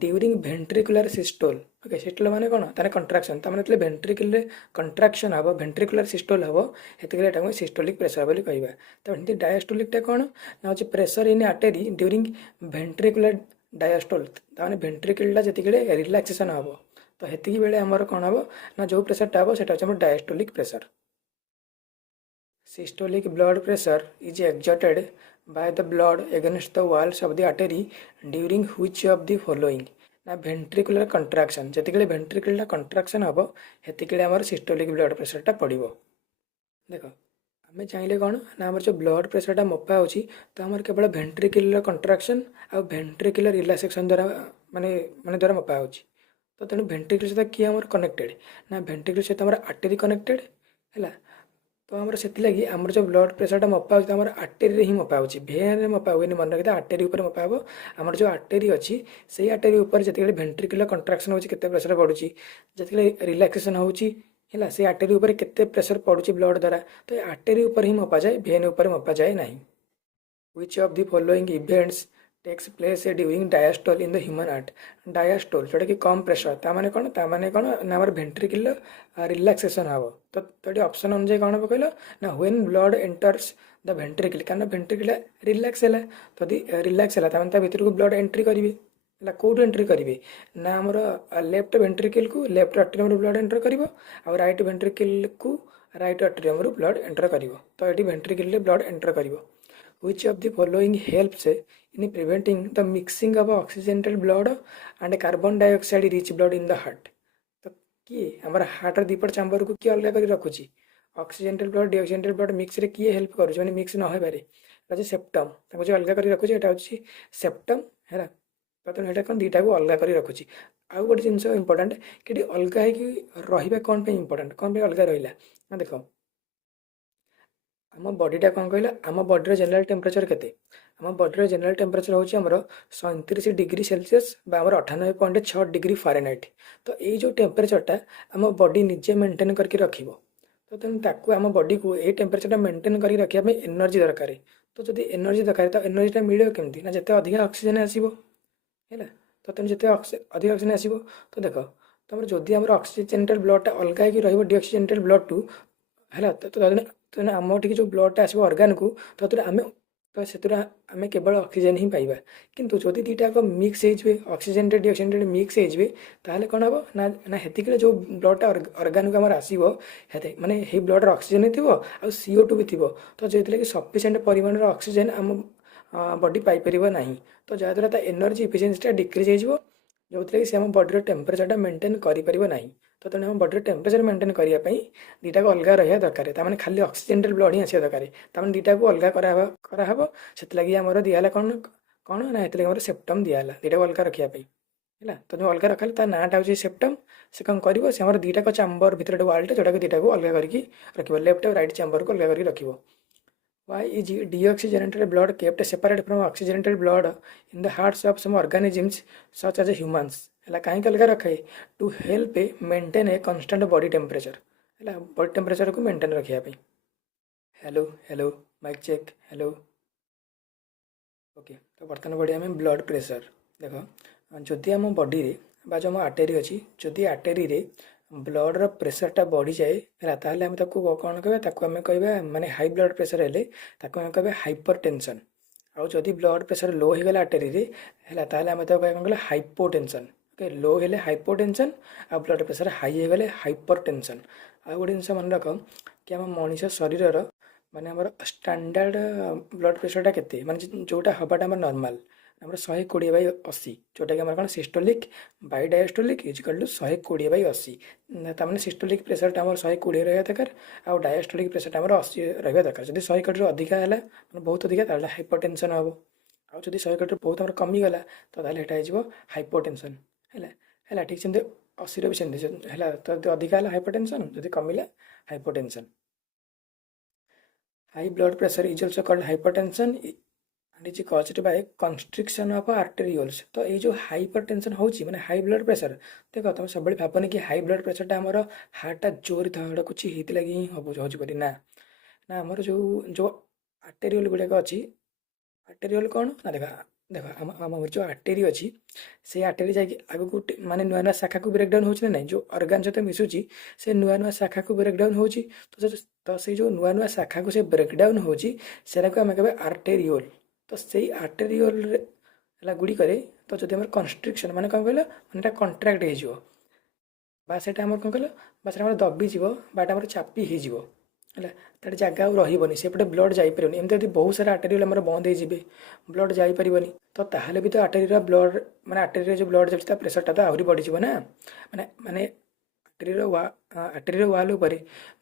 during भेंट्रिकुलर systole. Okay systole माने कौन ताने कंट्राक्शन ताने भेंट्रिकल कंट्राक्शन हम भेंट्रिकुलर सिस्टोल हम हेतु सिस्टोलिक प्रेशर बोली कहवा। तो एमती डायस्टोलिकटा कौन ना हो pressure in artery during भेंट्रिकुलर diastole ताने भेंट्रिकलटा जी रिलैक्सेशन हम तो हेतिकी बेले आमर कौन हम ना जो प्रेशरटा हम सेटा होछि diastolic pressure. Systolic blood pressure is exerted by the blood against the walls of the artery during which of the following ना ventricular contraction जतिके ventricular contraction हम हेतिके आमर systolic blood pressure टा पड़िबो। देख आम चाहिए कौन ना आमर जो ब्लड प्रेशरटा मपा हो तो आमर केवल ventricular contraction आ ventricular relaxation द्वारा माने द्वारा मपा हो। तो तेणु ventricular सहित किए आमर कनेक्टेड ना ventricular सहित आमर आर्टेरी कनेक्टेड है। तो आमर से लगी आमर जो ब्लड प्रेशरटा मपा हो आर्टेरी ही मपा हो भेन मपा हुए मन रखिए आर्टेरी उपर मपा हो। आमर जो आर्टेरी अच्छी से आर्टेरी उपर जिते भेंट्रिकुलर कंट्राक्शन होती केते प्रेशर पड़ुची जिते रिलैक्सेशन होची है से आर्टेरी उपर केते प्रेशर पड़ुची ब्लड द्वारा तो आर्टेरी उपर ही मपा जाए भेन उपर मपा जाए ना। Which of the following events takes place during diastole in the human heart diastole जोटा कि कम प्रेशर ताने कौन ना आमर भेंट्रिकुलर रिलैक्सेशन हम तो ये ऑप्शन अनुसार कौन हम कहल ना व्हेन ब्लड एंटर्स द भेंट्रिकल कारण भेंट्रिकल रिलैक्स है तो रिलैक्स है भितर को ब्लड एंट्री करेंगे कौट एंट्री करेंगे ना आमर लेफ्ट भेंट्रिकल को लेफ्ट आर्टेरियम ब्लड एंटर कर राइट भेंट्रिकल को राइट आर्टेरियम ब्लड एंटर कर तो ये भेंट्रिकल ब्लड एंटर कर। Which of the following helps in preventing the mixing of oxygenated blood and carbon dioxide rich blood in the heart? तो किए आमर हार्ट दीपट चैम्बर को किए अलग कर रखुची ऑक्सीजेनेटेड ब्लड डिऑक्सीजेनेटेड ब्लड मिक्स रे किए हेल्प करूँ मैंने मिक्स न हो पारे सेप्टम जो अलग कर रखुची एटा होची सेप्टम है तो ये कौन दुईटा को अलग कर रखुची आउ गोटे जिन इम्पोर्टाट कि अलग है कौन पे इम्पोर्टाट कौन पे अलग रहा ना देख आम बडीटा कौन कहला आम बडीर जेनेल टेम्परेचर केते आम बडीर जेनेल टेम्परेचर हूँ आमर 37 डिग्री सेल्सियस आमर 98.6 डिग्री फारेनहाइट तो ये जो टेम्परेचरटा आम बडी निजे मेंटेन करके रखिब तो तेणु ताकू आम बडी को ये टेम्परेचरटा मेंटेन करके रखापी एनर्जी दरकार तो जब एनर्जी दरकार तो एनर्जीटा मिले केमती ना जिते अधिक ऑक्सीजन आसो है तो तेणु जिते अधिक ऑक्सीजन आसो तो देख तुम जदि आम ऑक्सीजेनेटेड ब्लडटा अलग हो डीऑक्सीजेनेटेड ब्लड टू है तो आम टी जो ब्लडटा आसो अर्गान को तो आम तो से आम केवल ऑक्सीजन ही पाइबा किंतु जदि दुईटा मिक्स हो ऑक्सीजन डीऑक्सीजन मिक्स हो कौन हम ना ना हेतिक जो ब्लडटा अर्गान को आम आसो माने हे ब्लड ऑक्सीजन थी आ CO2 भी थी तो जो कि सफिसीयंट परिमाण ऑक्सीजन आम बॉडी पाइपर ना तो जहाँद्वारा एनर्जी इफिशिएंसी डिक्रीज हो जो कि से आम बडीर टेम्परेचरटा मेंटेन कर तो तेणु आम बडीर टेम्परेचर मेंटेन करने दुईटा को अलग रहा दरकार ताने खाली ऑक्सीजन ब्लड ही आसा दरकार ताने दुईटा को अलग कराहब से आमर दिहला कौन कौन ना ये सेप्टम दिहला दुईटा को अलग रखापी है तो जो अलग रखा ता नाटा हूँ सेप्टम से कौन कर दुईटा चैम्बर भितर वाल्टे जोटा दुईटा को अलग करके रख लेफ्ट और राइट चैम्बर को अलग करके रख Why is deoxygenated blood kept separate from oxygenated blood in the hearts of some organisms such as humans? है कहीं अलग रखे to help maintain a constant body temperature है बॉडी टेम्परेचर को मेंटेन रखापी hello hello mic check hello okay तो बर्तमान बढ़िया आम ब्लड प्रेशर देख जदि आम बॉडी रे बा जो आम आर्टेरी अच्छी जदि आर्टेरी रे ब्लड्र प्रेसरटा बढ़ी जाए है आम कौन कह कह माने हाई ब्लड प्रेसर हेले आम कह हाइपर टेंशन आउ जदि ब्लड प्रेसर लो हो गला आर्टेरी है आम कौन कह हाइपोटेंशन ओके लो हेले हाइपोटेंशन आ ब्लड प्रेसर हाई हो गले हाइपर टेंशन आ गोटे जिन मन रख कि आम मनीष शरीर माने आमर स्टैंडर्ड ब्लड प्रेसरटा केते माने जोटा हवाटा आम नॉर्मल आम 120/80 जोटा कि कौन systolic by diastolic equal to 120/80 तमें सिस्टोलिक प्रेसरटा आम 120 रहा दरकार आउ डायस्टोलिक प्रेसरटा आम 80 रहा दरकार जब 120 अधिका है मैंने बहुत अधिका हाइपरटेंशन हम आउ जब 120 बहुत आम कमीगला तो यहाँ हाइपोटेंशन है ठीक से 80 भी सेमती है तो अधिका है हाइपरटेंशन जब कमिला hypotension high blood pressure is also called hypertension and is caused by constriction of arterioles तो ये जो हाइपरटेंशन होची माने हाई ब्लड प्रेशर देखो तुम सब भावनी कि हाई ब्लड प्रेशरटा आमर हार्टटा जोर धड़कुच होती लगी ही होपरी ना ना आमर जो जो आर्टेरियोल गुड़ाक अच्छी आर्टेरियोल कौन ना देखा देखो आम जो आर्टेरी अच्छी से आर्टेरी जाकि आगू माने नुआ नुआ शाखा को ब्रेकडाउन होची ना जो अर्गान सहित मिसुची से नुआ नुआ शाखा को ब्रेकडाउन होची तो से जो नुआ नुआ शाखा को से ब्रेकडाउन होची सेरा को आम कहे आर्टेरियोल तो से आर्टेरियोल गुड़िक तो जब आम कन्स्ट्रिक्शन माने कौन कहल माने कंट्राक्ट हो से कौन कहल बास दबिज बाट आम चापी हो है जगह रही सेपटे ब्लड जापर एमती बहुत सारा आर्टेरियल आम बंद हो ब्लड जापर तो ताहले भी तो आर्टेरी ब्लड माने आर्टेरी जो ब्लड जाता प्रेसरटा तो आहरी बढ़ी ना माने माने आर्टेरी वाल उपर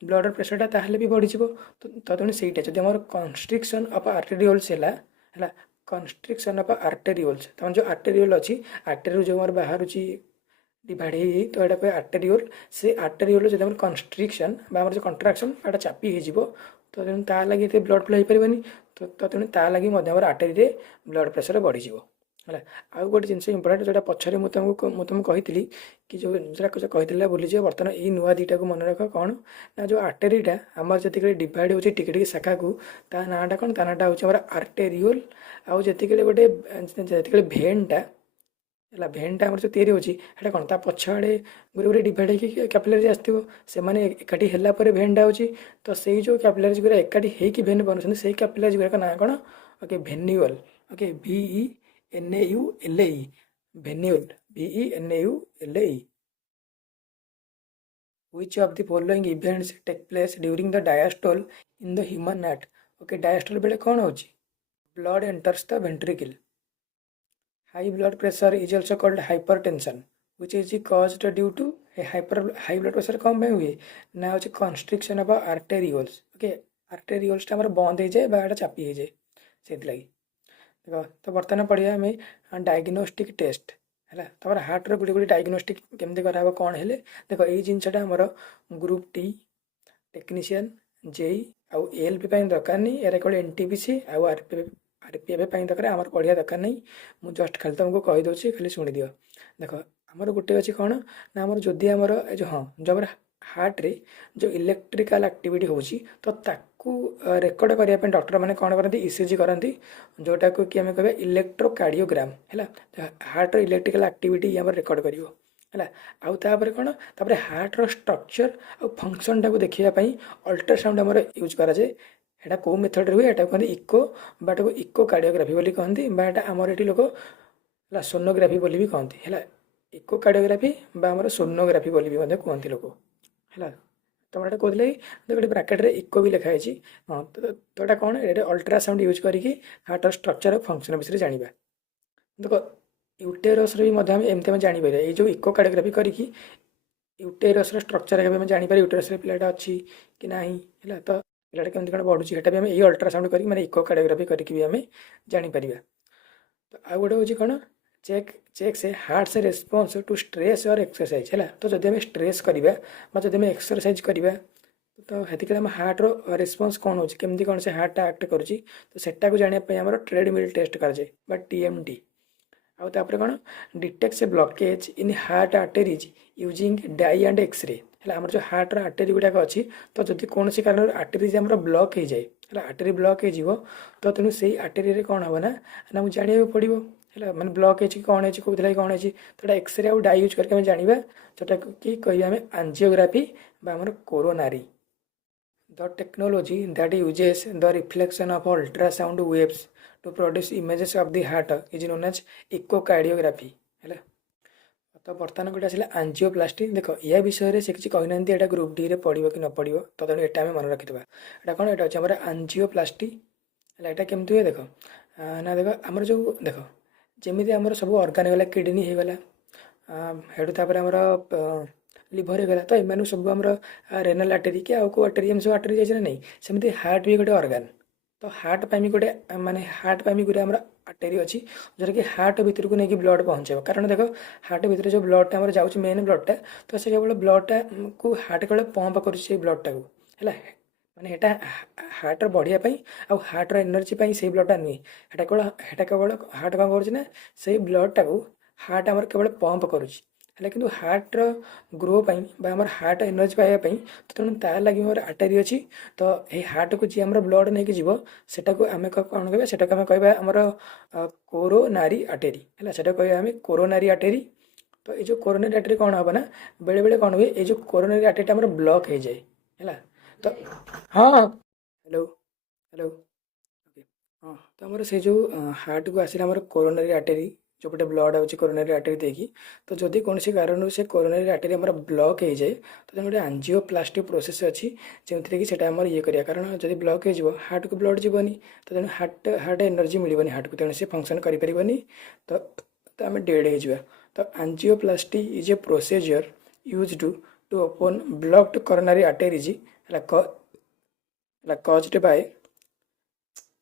ब्लड प्रेसरटा ताहले भी बढ़ी तो तेणु से जब कन्स्ट्रिक्शन ऑफ आर्टेरियोल्स है कन्स्ट्रिक्शन ऑफ आर्टेरियोल्स तमाम जो आर्टेरियोल अच्छी आर्टेरियल जो बाहर डिवाइड हो तो यहाँ कहे आर्टेरियोल से आर्टेरियोल जो कन्स्ट्रिक्शन जो कंट्राक्शन यहाँ चापी हो तो तेणु ता लगी ब्लड फ्लो हो पारनि तो तेणु ता लगी आर्टेरी ब्लड प्रेसर बढ़ीज है आउ गोटे जिन इंपोर्टाट जो पछरे मुझे कही कि जो कही भूलीज बर्तमान ये नुआ दुईटा को मन रख कौन ना जो आर्टेरीटा आम जी डिवाइड हो टिके शाखा को ता नाटा कौन ता नाटा हूँ आर्टेरियोल आउ जी गोटे जी भेनटा है भेनटा आम जो तैयारी होता कौन ता पछाड़े गोटे गोटे डिवाइड होकर कैपिलारीज आसो से एकाठी है भेनटा हो तो से जो कैपिलारीज गुरा एकाठी होकर भेन बनते से कैपिलारीज गुरा ना कौन okay venule okay VENAULE venule VENAULE Which of the following events take place during the diastole in the human heart okay diastole बेले कौन हो blood enters the ventricle high blood pressure is also called hypertension which is caused due to high blood pressure कौन पे हुए ना हो constriction of arterioles okay आर्टेरियोल्सटा आमर बंद हो जाए बाटा चापी हो जाए से लगी देखो तो बर्तमान पढ़िया आम डायग्नोस्टिक टेस्ट है तुम हार्टर गोटे गोटे डायग्नोस्टिक केमती कराब कौन है देख ये जिनसा आमर ग्रुप टी टेक्नीशियन जेई आउ एएलपी दरकार नहीं यार केवल एनटीपीसी आउ आरपीएफ दरकार आमर पढ़िया दरकार नहीं मुझे जस्ट खाली तुमको कहीदे खाली शुणी दियो देख आमर गोटे अच्छी कौन ना आमर जदि आमर जो हाँ जो आमर हार्ट रे जो इलेक्ट्रिकल एक्टिविटी होची तो ताकू रेकर्ड करने डॉक्टर मैंने कौन करती ईसीजी करती जोटा को कि आम कह इलेक्ट्रोकार्डियोग्राम है हार्ट इलेक्ट्रिकल एक्टिविटी आम रेकर्ड कर है आउ तापर कौन तापर हार्टर स्ट्रक्चर आ फंक्शन टाक देखापी अल्ट्रासाउंड आम यूज कराए एटा कौ मेथड हुए एटा कहते इको बाटा को इको कार्डियोग्राफी बोली कहती बाटा आमर ये लोक सोनोग्राफी बोली भी कहती है इको कार्डियोग्राफी आमर सोनोग्राफी बोली भी कहती लोक है तुम एटा कहते गोटे ब्राकेट इको भी लिखाई हाँ तो यहाँ कौन ये अल्ट्रासाउंड यूज करके हार्टर स्ट्रक्चर फंक्शन विषय जाना देख यूटेरस एमती जापर ये जो इको कार्डियोग्राफी करके यूटेरस स्ट्रक्चर आम जापर यूटेरस पिलाटा अच्छी कि ना है तो पिलाटा केमती कौन बढ़ुची सेटा भी आम ये अल्ट्रासाउंड करके मैंने इको कार्डियोग्राफी करके भी आम जापर तो आउ गोटे हूँ कौन चेक से हार्ट से रेस्पॉन्स टू स्ट्रेस और एक्सरसाइज है तो जब आम स्ट्रेस करवा जब आम एक्सरसाइज करवा तो हेतिक आम हार्टर रेस्पॉन्स कौन हो केमती कौन से हार्ट एक्ट करुच्ची तो सेटा को जानापी आम ट्रेडमिल टेस्ट कराए बा टीएमटी आउ तापर कौन detects a blockage in heart arteries using dye and x ray है आम जो हार्टर आर्टेरी गुड़ाक अच्छी तो जब कौन से कारण आर्टेरीज आम ब्लॉक हो जाए है आर्टेरी ब्लॉक हो तो तेणु से आर्टेरी कौन हम ना आमको जाना पड़ो है मैंने ब्लॉक है कौन है कौन कौन है तो एक्सरे आउ डाई यूज करके जाना जोटा कि कह एंजियोग्राफी आम coronary the technology that uses the reflection of ultrasound waves to produce images of the heart is known as echocardiography है तो बर्तमान गोटे आसला एंजियोप्लास्टी देख या विषय से किसी कहना यहाँ ग्रुप डी रे पड़ो कि न पड़ो तो तेणु यहाँ मन रखिथा यहाँ कौन यहाँ अच्छे एंजियोप्लास्टी है यहाँ केमती हुए देख ना देख आमर जो देख जमी आम सब अर्गान होगा किडनी होगला हेठू आमर लिभर होगला तो एम सब आम रेनाल आर्टेरी कि आउ को आर्टेरी सब आर्टेरी जाइए नहीं सेमती हार्ट भी गोटे अर्गान तो हार्ट भी गोटे माने हार्ट भी गोटे आम आर्टेरी अच्छी जोटा कि हार्ट भितर को लेकिन ब्लड पहुँचे कारण देख हार्ट भितर जो ब्लडटा आम जाऊँ मेन ब्लडटा तो से केवल ब्लडटा को हार्ट केवल पंप कर ब्लडटा को है माने यहाँ हार्टर बढ़ियापी आउ हार्टर एनर्जी से ब्लडटा नुहे केवल हार्ट कौन कर से ब्लडटा को हार्ट आम केवल पंप करुच्ची है कि हार्टर ग्रो आम हार्ट एनर्जी पाइबापी तो तेणु तार लगे मोर आर्टेरी अच्छी तो ये हार्ट को जी आम ब्लड नहीं जीव सेटा को आम कौन कह सेटा को आम कह आमर कोरोनारी आर्टेरी है सेटा कह आम कोरोनारी आर्टेरी तो ये जो कोरोनारी आर्टेरी कौन हम ना बेले बेले कौन हुए ये जो कोरोनारी आर्टेरी आम ब्लॉक हो जाए है तो हाँ हेलो हेलो हाँ तो आमर से जो हार्ट को आसला आम कोरोनारी आर्टेरी जो पटे ब्लड आउट कोरोनारी आर्टेरी देखी तो जदि कौन से कारण से कोरोनारी आर्टेरी आम ब्लॉक हो जाए तो गोटे एंजियोप्लास्टी प्रोसेस अच्छी जमीन कि आम ये करा कारण जब ब्लॉक हो हार्ट को ब्लड जीवनी तो तेणु हार्ट एनर्जी मिलनी हार्ट को तेणु से फंक्शन करें तो आम डेड हो तो angioplasty is a procedure use to open blocked coronary arteries caused by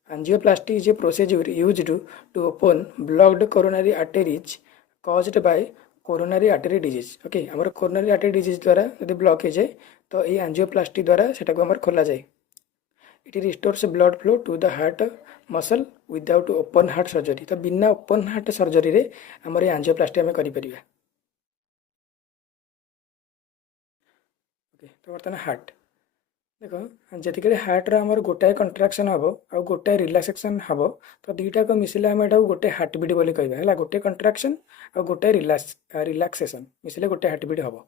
Angioplasty is a procedure used to open blocked coronary arteries caused by coronary artery disease. Okay, आमर coronary artery disease द्वारा यदि block हो जाए तो ये angioplasty द्वारा सेटा को आमर खोला जाए. It restores blood flow to the heart muscle without open heart surgery. तो बिना ओपन हार्ट सर्जरी रे आमर ये एंजियोप्लास्टी आम करि परिबा. ओके तो बर्तमान हार्ट देख जी हार्टर आमर गोटाए कंट्राक्शन हम आ गोटाए रिलैक्सेशन हम तो दुईटा को मिसिले आम यहाँ गोटे हार्टबिट बोली कहवा है गोटे कंट्राक्शन आ गोटाए रिलैक्सेशन मिसिले गोटे हार्टबिट हम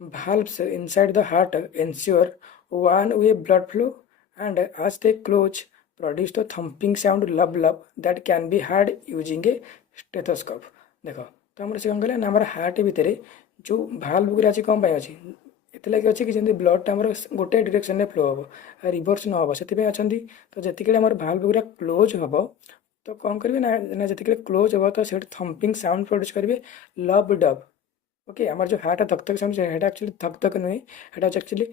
valves inside the heart ensure one way blood flow and as they close produce the thumping sound lub lub that can be heard using a stethoscope. देख तो आम से कौन कहला ना हार्ट भितर जो भाल्व गुरा अच्छी कौन अच्छी एतलागी अच्छी कि जमी ब्लडटा आम गोटे डिरेक्शन में फ्लो हम रिभर्स न हम से अच्छा तो जी आम भाल्व गुरा क्लोज हम तो कौन करेंगे ना जी क्लोज हम तो थम्पिंग साउंड प्रोड्यूस करेंगे लब डब. ओके आमर जो हार्ट धक धक साउंड है एक्चुअली धक धक नुहे एक्चुअली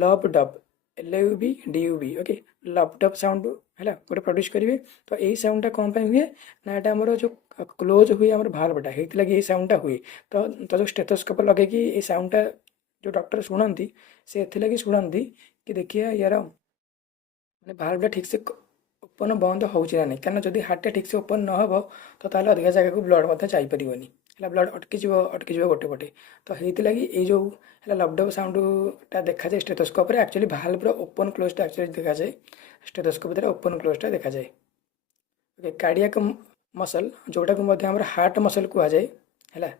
लब dub LUB DUB okay laptop sound है गोटे प्रोड्यूस करेंगे तो यही साउंडटा कौन पर हुए ना यहाँ आमर जो क्लोज हुए आम भाल्वटा होता ये साउंडटा हुए तो जो स्टेथोस्कोप लगे ये साउंडटा जो डॉक्टर शुणती से एथिलागि शुणती कि देखिए यार मैंने भाल्वटा ठीक से ओपन बंद होना ना नहीं कहीं जब हार्टा ठीक से ओपन न हो तो ताल अधिका जगह को ब्लड जापरनि है ब्लड अटकी गोटे पटे तो होती ये जो है लकडाउन साउंडटा देखा जाए स्टेथोस्कोप एक्चुअली भाल्वर ओपन क्लोजटा एक्चुअली देखा जाए स्टेथोस्कोप द्वारा ओपन क्लोजटा देखा जाए ओके कार्डियक मसल जोटा को हार्ट मसल कह जाए है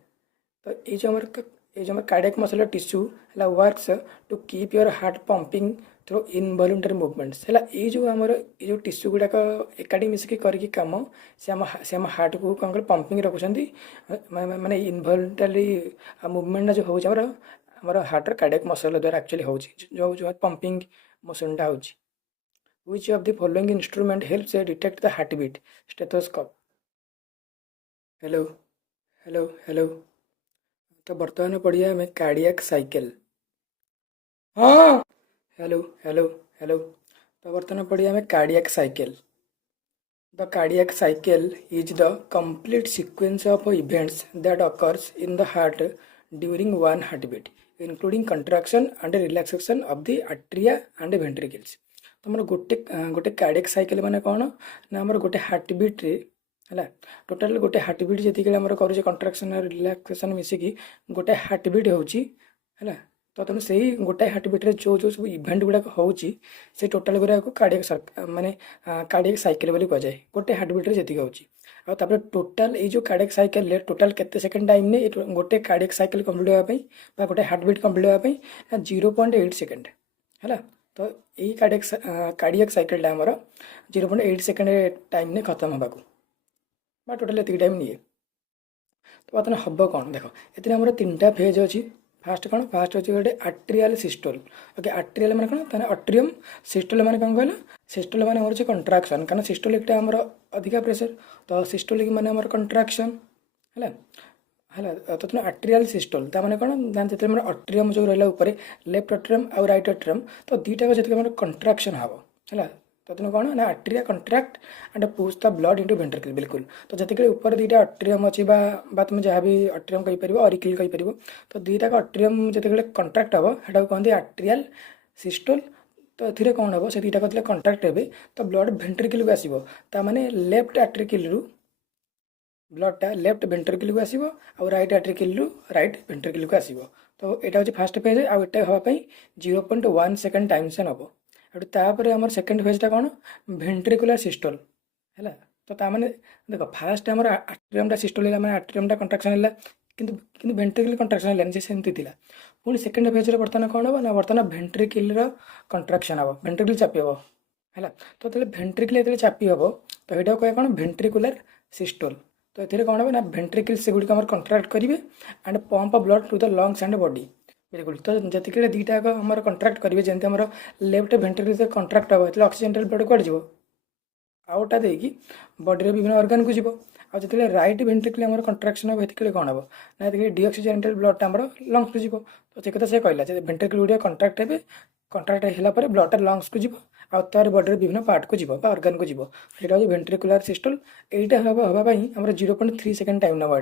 तो ये जो कार्डियक मसल टिश्यू है works to keep your heart pumping through involuntary movements है ये जो आमर ये जो टिश्यू गुड़ाक एकाठी मिसिकी करके कम से आम हार्ट को कौन कर पंपिंग रखुच्च माने इनवॉल्यूंटरी मुवमेंट जो हो आमर हार्टर कार्डियक मसल द्वारा एक्चुअली हो जो पंपिंग मोशनटा हो Which of the following instrument helps detect the heartbeat? Stethoscope. Hello hello hello तो बर्तमान पढ़िया हमें कार्डियक साइकिल हाँ हेलो हेलो हेलो तो बर्तमान पढ़िया हमें cardiac cycle The cardiac cycle is the complete sequence of events that occurs in the heart during one heartbeat, including contraction and relaxation of the atria and ventricles. तो आमर गोटे गोटे cardiac cycle माने कौन ना आमर गोटे हार्टबिट रे है टोटाल गोटे हार्टबिट जी आम करुचे कंट्राक्शन रिलैक्सेशन मिसिकी गोटे हार्टबिट है तो तेणु से ही गोटाए हार्टबिट्रे जो जो सब इभेंट गुड़ाक होची से टोटाल गुड़ा कार्डियक माने कार्डियक साइकिल बोली कह जाए गोटे हार्टबिट्रे जी होची आपर टोटाल ये जो कार्डियक साइकिल टोटाल केते सेकेंड टाइम ने गोटे कार्डियक साइकिल कम्प्लीट होगापी गोटे हार्टबिट कम्प्लीट होगापी 0.8 सेकेंड है तो यही कार्डियक साइकिलटा आमर 0.8 सेकेंड टाइम ने खत्म होगा टोटाल ये टाइम निए तो बर्तमान हम कौन देख ये आमर 3टा फेज अच्छी फास्ट कौन फास्ट अच्छे गोटे आर्टेरियल सिस्टोल ओके आर्टेरियल माने कौन ताने अट्रियम सिस्टोल माने कौन कहला सिस्टोल माने हमर कंट्राक्शन कारण सिस्टोलिक आमर अधिका प्रेशर तो सिस्टोलिक माने हमर कंट्राक्शन है तो तेना आर्टेरियल सिस्टोल ताने कौन जो आम अट्रियम जो रहा ऊपर लेफ्ट अट्रियम आउ राइट अट्रियम तो दुईटा जो कंट्राक्शन हम है तो तेना कौन ना arteria contract and push the blood into ventricle बिल्कुल तो जितने ऊपर दुईटा अट्रियम अच्छी तुम जहाँ भी अट्रियम कहीपर अरिकल कहीपर तो दुईटा अट्रियम जिते कंट्राक्ट हम से कहते आर्टेरियल सिस्टोल तो ये कौन हम से दुईटा जो कंट्राक्ट हे तो ब्लड वेंट्रिकल को आसो ताने लेफ्ट आर्ट्रिकल रु ब्लडटा लेफ्ट वेंट्रिकल को आसो आउ राइट आर्ट्रिकल रु राइट वेंट्रिकल को आसो तो यहाँ हूँ फास्ट फेज आउटा हाँपाई 0.1 सेकेंड टाइम से नब तापर आम सेकेंड फेजटा कौन वेंट्रिकुलर सिस्टोल है तो ताने देख फास्ट आम आर्टेरियमटा सिस्टोल है आर्टेरियमटा कंट्राक्शन है कि वेंट्रिकल कंट्राक्शन है सेमती थी पुणी सेकेंड फेज्रे बर्तमान कौन हम ना बर्तमान वेंट्रिकल कंट्राक्शन हम वेंट्रिकल चापी हम है तो वेंट्रिकल जो चापी हम तो यहाँ कह कौन वेंट्रिकुलर सिस्टोल तो ये कौन हम ना वेंट्रिकल से गुड़िक कंट्राक्ट करेंगे and pump blood to the lungs and body बिल्कुल तो जितने दुईटा आम कंट्राक्ट करेंगे जमी आम लेफ्ट वेंट्रिकल कंट्राक्ट हम जो ऑक्सीजन ब्लड कौन जी आउटा देकी बॉडी विभिन्न ऑर्गन को जीव आते राइट वेंट्रिकल आम कंट्राक्शन हम ये कौन हम ना ये डीऑक्सीजेनेटेड ब्लडटा आम लंग्स को जीव तो से कथा से कहला वेंट्रिकल गुड़िया कंट्राक्ट हे कंट्राक्ट होगापर ब्लडटा लंग्स को जीव आर बॉडी विभिन्न पार्ट को जीव ऑर्गन को जीव यहाँ हूँ वेंट्रिकुलर सिस्टोल यहाँ हम हाँपाई आम 0.3 सेकेंड टाइम नब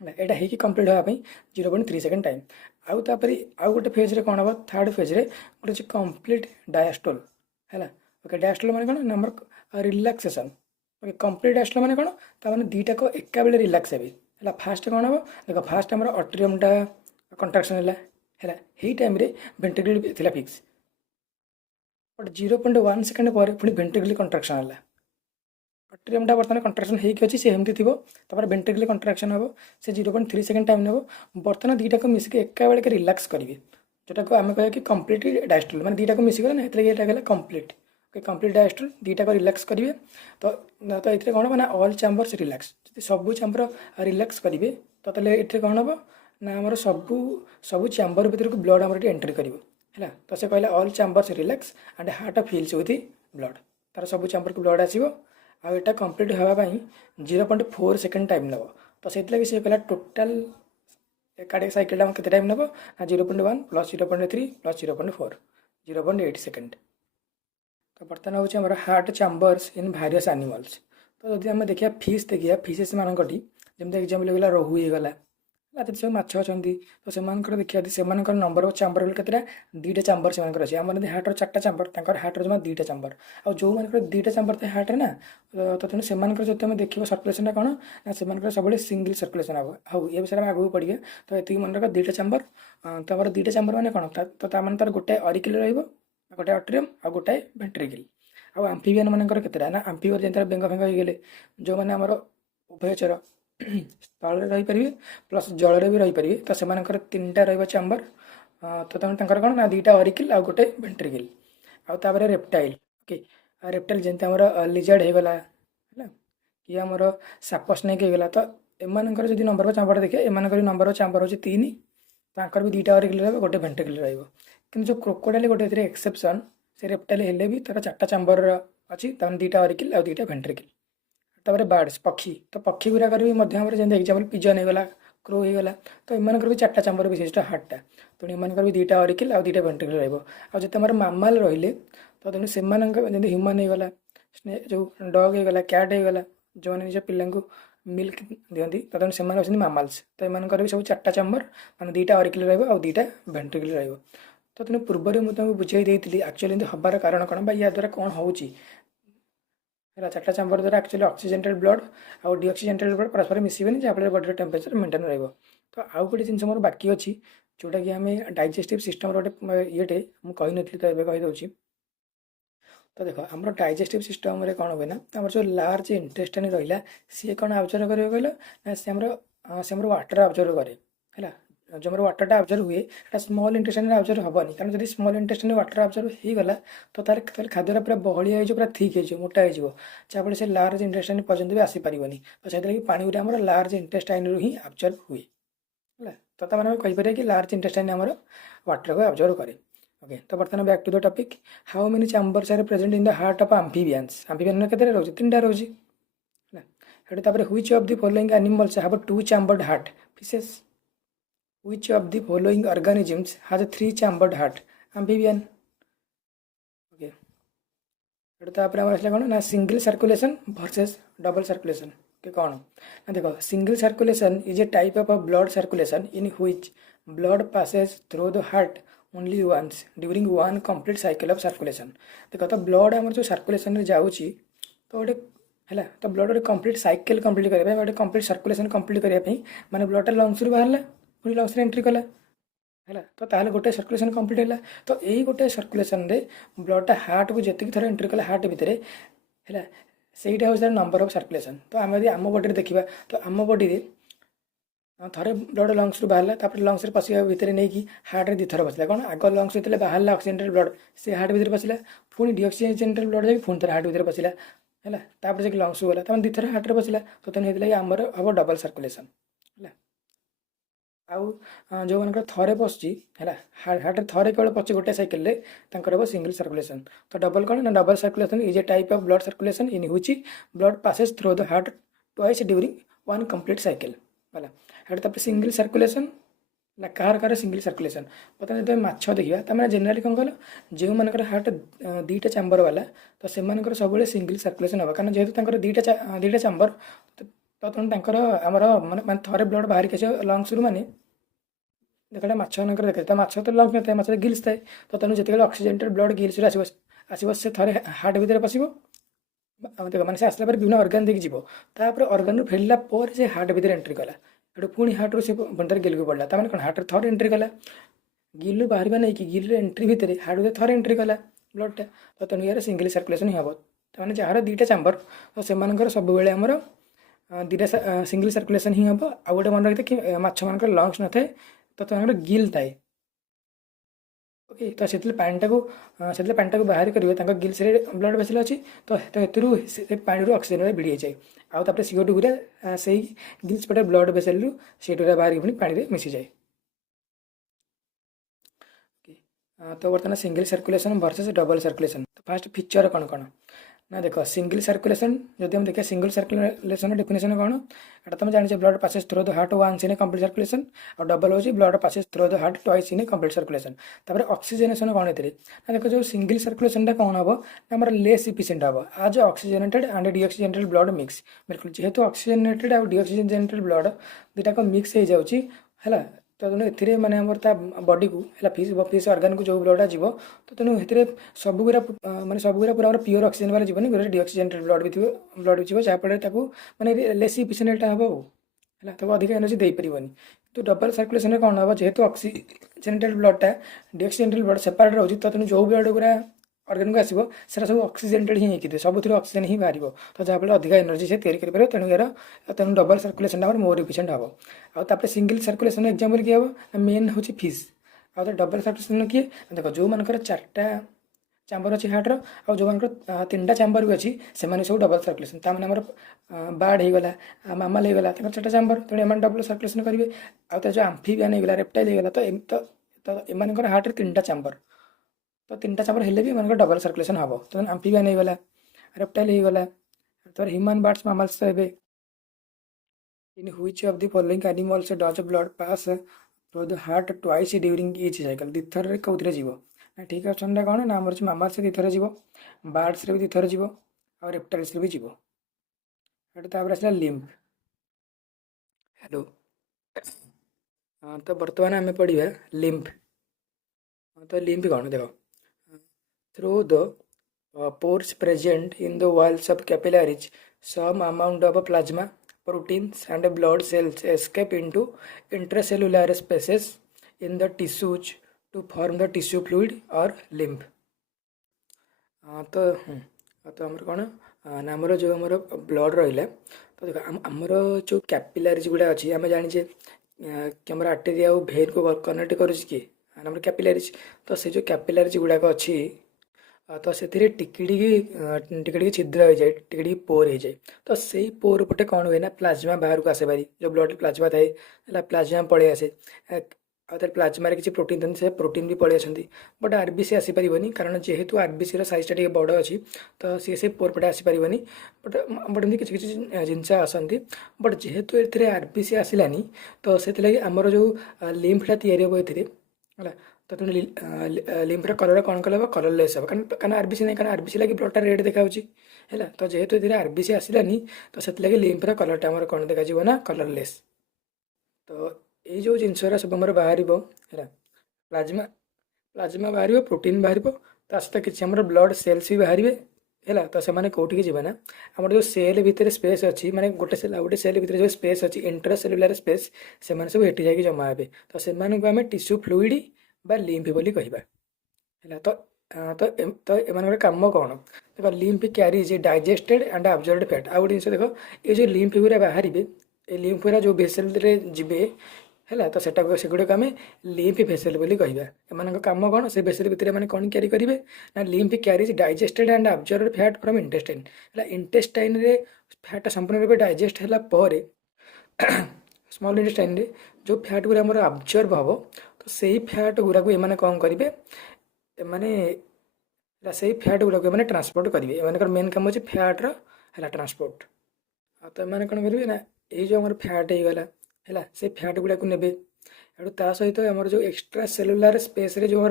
यहाँ हो कम्प्लीट हाँपाई 0.3 सेकेंड टाइम आउे आउ गोटे फेज्रे कौन हम थर्ड फेज्रे गोटे कम्प्लीट डायस्टोल है ओके डायस्टोल माने कौन number relaxation okay complete diastole माने कौन ताने दुईटा को एका बेले रिलैक्स है फास्ट कौन हम देख फास्ट आम अट्रियमटा कंट्राक्शन है यही टाइम वेंट्रिकल थी फिक्स बट 0.1 सेकेंड पर पुणी वेंट्रिकल कंट्राक्शन है अट्रियमटा बर्तमान कंट्राक्शन होती से एमती थी वेंट्रिकल कंट्राक्शन हम से 0.3 सेकेंड टाइम नब बर्तमान दुईटा को मिसिक एका बेले रिलैक्स करेंगे जोटा को आम कह कि कम्प्लीट डायस्टोल मैंने दुईटा को मिसिक ना ये कम्प्लीट ओके कम्प्लीट डायस्टोल दुईटा को रिलैक्स करेंगे तो ये कौन हम ना ऑल चैम्बर्स रिलैक्स सब चैम्बर रिलैक्स करेंगे तो ये कौन हम ना आम सब चैम्बर भर को ब्लड आम एंट्री कर है तो से कहला all chambers relax and heart fills with blood तार सब चैम्बर को ब्लड आसो आटा कम्प्लीट हाँपाई 0.4 सेकेंड टाइम नब तो से कहला टोटाल कार्डियक साइकिल के टाइम नब 0.1 प्लस 0.3 प्लस 0.4 0.8 सेकेंड। तो बर्तमान हूँ आम हार्ट चैम्बर्स इन भारियस एनिमल्स। तो जब आम देखिए फिश देखिए फिशेस मानकटी जमी एग्जाम्पल होगा रोहू होगला रात सब माछ अच्छा तो से देखिए से नंबर ऑफ चैम्बर केतटा 2टा चैम्बर से अच्छे आम हार्टर 4टा चैम्बर हार्टर जमा 2टा चैम्बर आ जो मान 2टा चैम्बर थे हार्ट ना तो तेणु से जो देखिए सर्कुलेसन कौन ना से सब सिंगल सर्कुलेसन हम हाँ ये विषय में आगे पढ़िए। तो ये मन रख 2टा चैम्बर तो 2टा चैम्बर मैंने कौन तो तार गोटे अरिकिल रोटे अट्रियम आ गोटे वेंट्रिकल। आ आम्फिबियन मानकर केतटा ना आम्फिबियन जैसे बेंग फेंग होगले जो मैंने आमर उभयचर स्थल रहीपर प्लस जल भी रहीपर तो से 3टा रैम्बर तो तेणु कौन ना 2टा अरिकिल आ गोटे वेंट्रिकल। आउे रेप्टाइल ओके रेप्टाइल जमी आमर लिजर्ड होगला है कि आमर साप स्नेक होगला तो एमर जो नंबर ऑफ चैम्बर देखिए एम नंबर ऑफ चैम्बर हूँ 3 तांकर भी 2टा अरिकिल रहा गोटे वेंट्रिकल कि जो क्रोकोडाइल गोटे एक्सेप्शन से रेप्टाइल हेले भी तार 4टा चैम्बर अच्छी 2टा अरिकिल आ 2टा वेंट्रिकल। तापर बार्ड्स पक्षी तो पक्षी गुराक भी जमी एग्जाम्पल पिजन होगला क्रो होगला तो एम भी 4टा चैम्बर विशिष्ट हार्टा तेणु एम भी 2टा अरिकिल आ 2टा वेंट्रिकल रही मामाल रही तो तेणु से जमी ह्यूमन होगला जो डग होगला कैट होगला जो मैंने निज पिला मिल्क दिखती तो तेणु से मामाल्स तो एम भी सब 4टा चैम्बर मान 2टा अरिकिल रहा 2टा वेंट्रिकल रही। तो तेणु पूर्व मुझे बुझे देती एक्चुअली हबार कारण कौन या द्वारा कौन हो 4टा चैम्बर द्वारा एक्चुअली ऑक्सीजेंटेड ब्लड आउ डीऑक्सीजेंटेड ब्लड परस्पर मिसबेनि जहाँफल बॉडी टेम्परेचर मेंटेन रही। तो आउ गोटे जिन मोर बाकी अच्छी जोटा कि आम डाइजेस्टिव सिस्टम गोटे ये मुझे नी तो ये कहीदे। तो देख आम डाइजेस्टिव सिस्टम कौन हुए ना आम जो लार्ज इंटेस्टाइन रहा सी कौन ऑब्जर्व कर कहल ना से वाटर ऑब्जर्व करे है जो मोर वाटरटा ऑब्जर्व हुए स्मॉल इंटेस्टाइन ऑब्जर्व हेनी कारण जब स्मॉल इंटेस्टाइन वाटर ऑब्जर्व होगला तो तार खाद्य पूरा बहलिया हो पूरा थिक हो मोटा हो जहाँफल से लार्ज इंटेस्टाइन पर्यटन भी आसीपारनी तो से पानी गुरा आम लार्ज इंटेस्टाइन ही ऑब्जर्व हुए है तो तार कहीपर कि लार्ज इंटेस्टाइन आम वाटर को ऑब्जर्व करे। ओके तो बर्तमान back to the topic how many chambers are present in the heart of amphibians amphibian के रोचे 3टा रोचे which of the following animals have 2 chambered heart fishes which of the following organisms has a 3 chambered heart amphibian। Okay तापर आम आसला कौन ना single circulation versus double circulation के कौन ना देखो single circulation is a type of blood circulation in which blood passes through the heart only once during one complete cycle of circulation. देखो तो ब्लड आम जो सर्कुलेशन में जाऊँगी तो गोटे है तो ब्लड गोटे कंप्लीट साइकिल कंप्लीट करने गोटे कंप्लीट सर्कुलेशन कंप्लीट करने माने ब्लडटा लंग्स रु बाहर पुणी लंग्स एंट्री कला है तो ताहले गोटे सर्कुलेशन कंप्लीट है तो यही गोटे सर्कुलेशन रे ब्लडटा हार्ट को जितनी थर एंट्री कला हार्ट भितर है सहीटा हूँ नंबर ऑफ सर्कुलेशन। तो आम यदि आम बॉडी देखा तो आम बॉडी थे ब्लड लंग्स रु बाहर लंग्स पशिया भितर नहीं कि हार्ट रे 2 थर पशिला कौन आग लंग्स जो बाहर ऑक्सीजेंटेड ब्लड से हार्ट भितर पशिला पुणी डीऑक्सीजेंटेड ब्लड जाकि पुणी थर हार्ट भितर पशिला है तापर जो लंग्स गला तब 2 थर हार्ट रे पशिला तो तेनाली आमर हम डबल सर्कुलेशन है। आउ जो मान थे पशुची है हार्ट थे केवल पचे गोटे साइकिल हम सिंगल सर्कुलेशन तो डबल कौन ना double circulation is a type of blood circulation in which blood passes through the heart twice during one complete cycle है तापर सिंगल सर्कुलेशन ना कार सिंगल सर्कुलेशन बता जो माछ देखा तो मैंने जेनेराली कौन कल जो मान हार्ट 2टा चैम्बर वाला तो से सब सिंगल सर्कुलेशन होगा कारण जेहेतु 2टा चैम्बर तो तेणु आमर माने थे ब्लड बाहर के लंग्स रु माने देखा माछ मान देखा तो माछ तो लंग्स नए माछ गिल्स थाए तो तेणु जिते ऑक्सीजेंटेड ब्लड गिल्स आसो से थे हार्ट भितर पशिब देख मैंने से आसला विभिन्न अर्गान देखिए जीवपर अर्गान फेरला से हार्ट भितर एंट्री कला ये पुणी हार्ट रू से भंडार गिल को पड़ा तमें कौन हार्ट थर एंट्री कला गिल बाहर नहीं कि गिल एंट्री भितर हार्ट भितर थर एंट्री कला ब्लडटा तो तेणु यार सिंगल सर्कुलेशन ही हम तमें जार 2टा चैम्बर तो से सब बेले आमर 2टा सिंगल सर्कुलेशन ही हम आ गए मन रखते कि माछ मान लंग्स न थाए तो गिल थाए ओके तो से पानी बाहर कर गिल्स ब्लड वेसल अच्छी तो पानी ऑक्सीजन भिड़ी जाए आउे CO2 गुरा से गिल्स पटे ब्लड वेसल रु सीटा बाहर पुणी पानी मिसी जाए। तो बर्तमान single circulation versus double circulation तो फास्ट फीचर कौन कौन ना देख सिंगल सर्कुलेशन जब हम देखिए सिंगल सर्कुलेशन डेफिनेशन कौन एटा तुम जाने blood passes through the heart once in complete circulation और डबल हो blood passes through the heart twice in complete circulation तापर ऑक्सीजनेशन कौन है ना देख जो सिंगल सर्कुलेशन कौन हम आम लेस इफिशिएंट हम आज oxygenated and deoxygenated blood mix बिल्कुल जेहेतु ऑक्सीजनेटेड और डीऑक्सीजनेटेड ब्लड दुटाक मिक्स हो जाऊँगी है तो तेणु ए मैंने आम बडी को है फिश अर्गान को जो ब्लडा जीव तो तेणु ए सबुरा माने सबुरा पूरा प्योर ऑक्सीजन वाला जीवन गोटे डीऑक्सीजनेटेड ब्लड भी जीव जहाँफल मैंने लेस इफिशिएंट हम है तो अधिक एनर्जी दे पारनि तो डबल सर्कुलेशन कौन हम जेहेतु ऑक्सीजनेटेड ब्लडटा डीऑक्सीजनेटेड ब्लड सेपरेट रोचे तो तेणु जो ब्लड गुरा अर्गान को आसो से सब ऑक्सीजनेटेड ही होती सब ऑक्सीजन ही बाहर तो जहाँफल अधिक एनर्जी से तैयारी कर तेणु यार तेणु डबल सर्कुलेशन मोर इफिशिएंट हम आउे सिंगल सर्कुलेशन एग्जांपल किए हम मेन हूँ फिश आउ डबल सर्कुलेशन किए देख जो मानकर 4टा चैम्बर अच्छी हार्टर आ जो मान 3टा चैम्बर भी अच्छी से सब डबल सर्कुलेशन ताने आम बार्ड होगला मामाल होगला 4टा चैम्बर तेणु एम डबल सर्कुलेशन करेंगे आउ जो आम्फिबियन होगला रेप्टाइल होगला तो एम हार्ट 3टा चैम्बर तो 3टा चैम्बर हेल्ले भी एम डबल सर्कुलेशन हम तो आम्फिबियन होगला रेप्टाइल होगला तो ह्यूमन बार्ड्स मामाल्स तो in which of the following animals does blood pass through the heart twice during each cycle दिथर कौन जीव ना ठीक ऑप्शन कौन ना आम मामाल्स दिथर जीव बार्ड्स भी दिथर जीव और रेप्टाइल्स भी जीव तापर आसला लिम्फ हेलो हाँ तो बर्तमान आम पढ़ा लिम्फ तो लिम्फ कौन देख through the pores present in the walls of capillaries some amount of plasma proteins and blood cells escape into intracellular spaces in the tissues to form the tissue fluid or lymph तो आमर कौन ना आमर जो आमर blood रहा तो देख आमर जो कैपिलारीज गुड़ा अच्छी आम जाने कि आम आर्टेरी आ भेन को कनेक्ट करुच्ची आमर कैपिलारीज तो से जो कैपिलारीज गुड़ाक अच्छी तो से टिके छिद्र हो जाए टिके पोर हो जाए तो से पोर पटे कौन हुए ना प्लाज्मा बाहर को आसे पारी जो ब्लड प्लाज्मा थाए प्लाज्मा पलि आसे प्लाज्मा किसी प्रोटीन था से प्रोटीन भी पलि आसती बट आरबीसी आसीपारनी कारण जेहेतु आरबीसी साइजटा टे बड़ अच्छी तो सी से पोर पटे आसीपारनी बट एमती किसी जिनस आसती बट जेहेतु ये आरबीसी आसलानी तो से आमर जो लिम्फटा या तो तुम लिम्फर कलर कौन कल कलरलेस हे कारण आरबीसी नहीं कारण आरबीसी लगे ब्लडटा रेड देखा है तो जेहेतु ये आरबीसी आसलानी तो से लिम्फर कलरटा आम कौन देखा ना कलरलेस तो ये जो जिनसरा सब आम बाहर है प्लाज्मा प्लाज्मा बाहर प्रोटीन बाहर तो सहित किसी आम ब्लड सेल्स भी बाहर है तो से कौटिक जी ना आम जो सेल भितर स्पेस अच्छी माने गोटे सेल गोटे सेल भितर जो स्पेस अच्छी इंट्रासेलुलर स्पेस से सब एटी जाकि जमा हे तो से आम टिश्यू फ्लूइड बा लिम्फ बोली कहवा है तो एम कम कौन देख lymph carries digested and absorbed fat आ गए जिन देख ये जो लिम्फ गुरा बाहर ये लिम्फ गुरा जो भेसेल जीवे है तो सेगुड़ाक आम लिम्फ भेसेल बोली कहवा एम कम कौन से भेसेल भितर मैंने कौन क्यारी करेंगे ना lymph carries digested and absorbed fat from intestine है इंटेस्टाइन रे फैट संपूर्ण रूप डाइजेस्ट है स्मॉल इंटेस्टाइन रे जो फैट गुरा आम अब्जर्व हम तो सही फैट गुरा को एम कौन करेंगे एमाने से फैट गुरा को ट्रांसपोर्ट करेंगे एम मेन कम अच्छे फैट्र है ट्रांसपोर्ट तो एम कौन करेंगे ना ये जो आम फैट होगला है से फैट गुड़ा को नेबे ता सहित आम जो एक्सट्रा सेलुलार स्पेस रे जो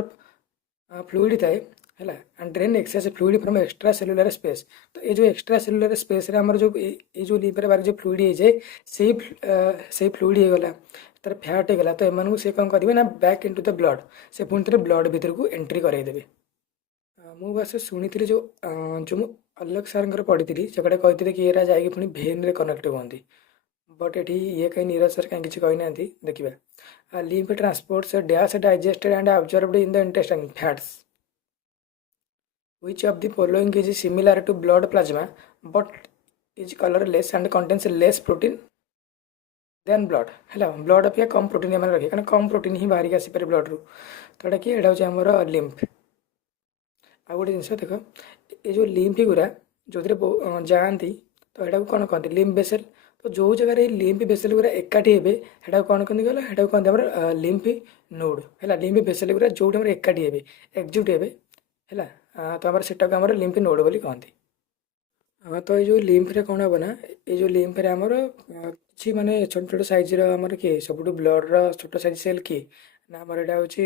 फ्लूइड थाए है and drain access fluid from extra cellular space तो ये जो एक्सट्रा सेलुलार स्पेस रे आमर जो ये जो लिम्फर बाहर जो फ्लूइड हो जाए से फ्लूइड होगला तार फैट होगला तो एम से कौन करेंगे ना बैक इनटू द ब्लड से पुणी थे ब्लड भीतर को एंट्री करदेवे मु बस शुणी जो जो अलग सार पढ़ी से कहते कि ये जाकि पुणी भेन रे कनेक्ट होती बट ये कहीं नीरज सर कहीं किसी कहना देखा lymph transports dash digested and absorbed in the intestine fats which of the following is similar to blood plasma but is colorless and contains less protein than blood है blood अपेक्षा कम protein M रखे कारण कम protein ही बाहर आसपे blood रू तो यहाँ कि यहाँ हूँ आमर लिम्फ आ गए जिन देख ये जो लिम्फ गुरा जो जाती तो यहाँ कौन कहते लिम्फ बेसेल तो जो जगह लिम्फ बेसेल गुरा एकाठी हे कौन कहते गला यहाँ कहते आम लिम्फ नोड है लिम्फ बेसेल गुरा जो एकाठी हे एक्जिट हे है तो आम से लिम्फ नोड बोली कहते हाँ तो ये जो लिम्फरे कौन हम ना ये जो लिम्फरे आमर କିଛି ମାନେ ଛୋଟ ଛୋଟ ସାଇଜ୍ର ଆମର କିଏ ସବୁଠୁ ବ୍ଲଡ଼ର ଛୋଟ ସାଇଜ୍ ସେଲ୍ କିଏ ନା ଆମର ଏଇଟା ହେଉଛି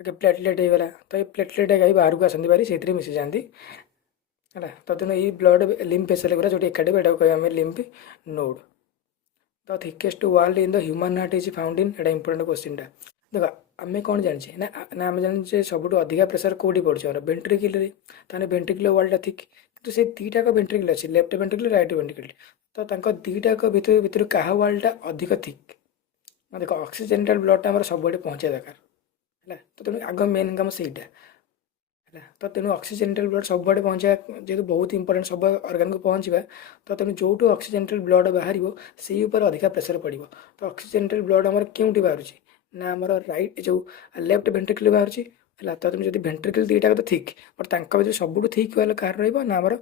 ଗୋଟେ ପ୍ଲେଟଲେଟ୍ ହେଇଗଲା ତ ଏଇ ପ୍ଲେଟଲେଟ୍ ଏକା ବାହାରକୁ ଆସନ୍ତି ଭାରି ସେଇଥିରେ ମିଶିଯାଆନ୍ତି ହେଲା ତ ତେଣୁ ଏଇ ବ୍ଲଡ଼ ଲିମ୍ଫ ଭେସେଲ୍ ଗୁଡ଼ା ଯେଉଁଠି ଏକାଠି ଏଟାକୁ କହିବା ଆମେ lymph node. The thickest wall in the human heart is found in ଏଇଟା ଇମ୍ପୋର୍ଟାଣ୍ଟ କ୍ୱେଶ୍ଚିନ୍ଟା ଦେଖ ଆମେ କ'ଣ ଜାଣିଛେ ନା ନା ଆମେ ଜାଣିଛେ ସବୁଠୁ ଅଧିକା ପ୍ରେସର କେଉଁଠି ପଡ଼ୁଛି ଆମର ଭେଣ୍ଟ୍ରିକିଲରେ ତାହେଲେ ଭେଣ୍ଟ୍ରିକୁଲର ୱାଲ୍ଟା ଥିକ୍ କିନ୍ତୁ ସେ ଦୁଇଟାକ ଭେଣ୍ଟ୍ରିକିଲ୍ ଅଛି ଲେଫ୍ଟ ଭେଣ୍ଟ୍ରିକିଲ୍ ରାଇଟ୍ ଭେଣ୍ଟ୍ରିକିଲ୍ ତ ତାଙ୍କ ଦୁଇଟାକ ଭିତରୁ କାହା ୱାଲ୍ଟା ଅଧିକ ଥିକ୍ ନା ଦେଖ ଅକ୍ସିଜେଣ୍ଟାଲ୍ ବ୍ଲଡ଼୍ଟା ଆମର ସବୁଆଡ଼େ ପହଞ୍ଚିବା ଦରକାର ହେଲା ତ ତେଣୁ ଆଗ ମେନ୍ କାମ ସେଇଟା ହେଲା ତ ତେଣୁ ଅକ୍ସିଜେଣ୍ଟାଲ୍ ବ୍ଲଡ଼୍ ସବୁଆଡ଼େ ପହଞ୍ଚିବା ଯେହେତୁ ବହୁତ ଇମ୍ପୋର୍ଟାଣ୍ଟ ସବୁ ଅର୍ଗାନ୍କୁ ପହଞ୍ଚିବା ତ ତେଣୁ ଯେଉଁଠୁ ଅକ୍ସିଜେଣ୍ଟାଲ୍ ବ୍ଲଡ଼୍ ବାହାରିବ ସେଇ ଉପରେ ଅଧିକା ପ୍ରେସର ପଡ଼ିବ ତ ଅକ୍ସିଜେଣ୍ଟାଲ୍ ବ୍ଲଡ଼୍ ଆମର କେଉଁଠି ବାହାରୁଛି ନା ଆମର ରାଇଟ୍ ଯେଉଁ ଲେଫ୍ଟ ଭେଣ୍ଟ୍ରିକିଲ୍ ବାହାରୁଛି ହେଲା ତ ତେଣୁ ଯଦି ଭେଣ୍ଟ୍ରିକିଲ୍ ଦୁଇଟାକ ତ ଥିକ୍ ବଟ୍ ତାଙ୍କ ଭିତରୁ ସବୁଠୁ ଥିକ୍ ୱାଲ୍ କାହାର ରହିବ ନା ଆମର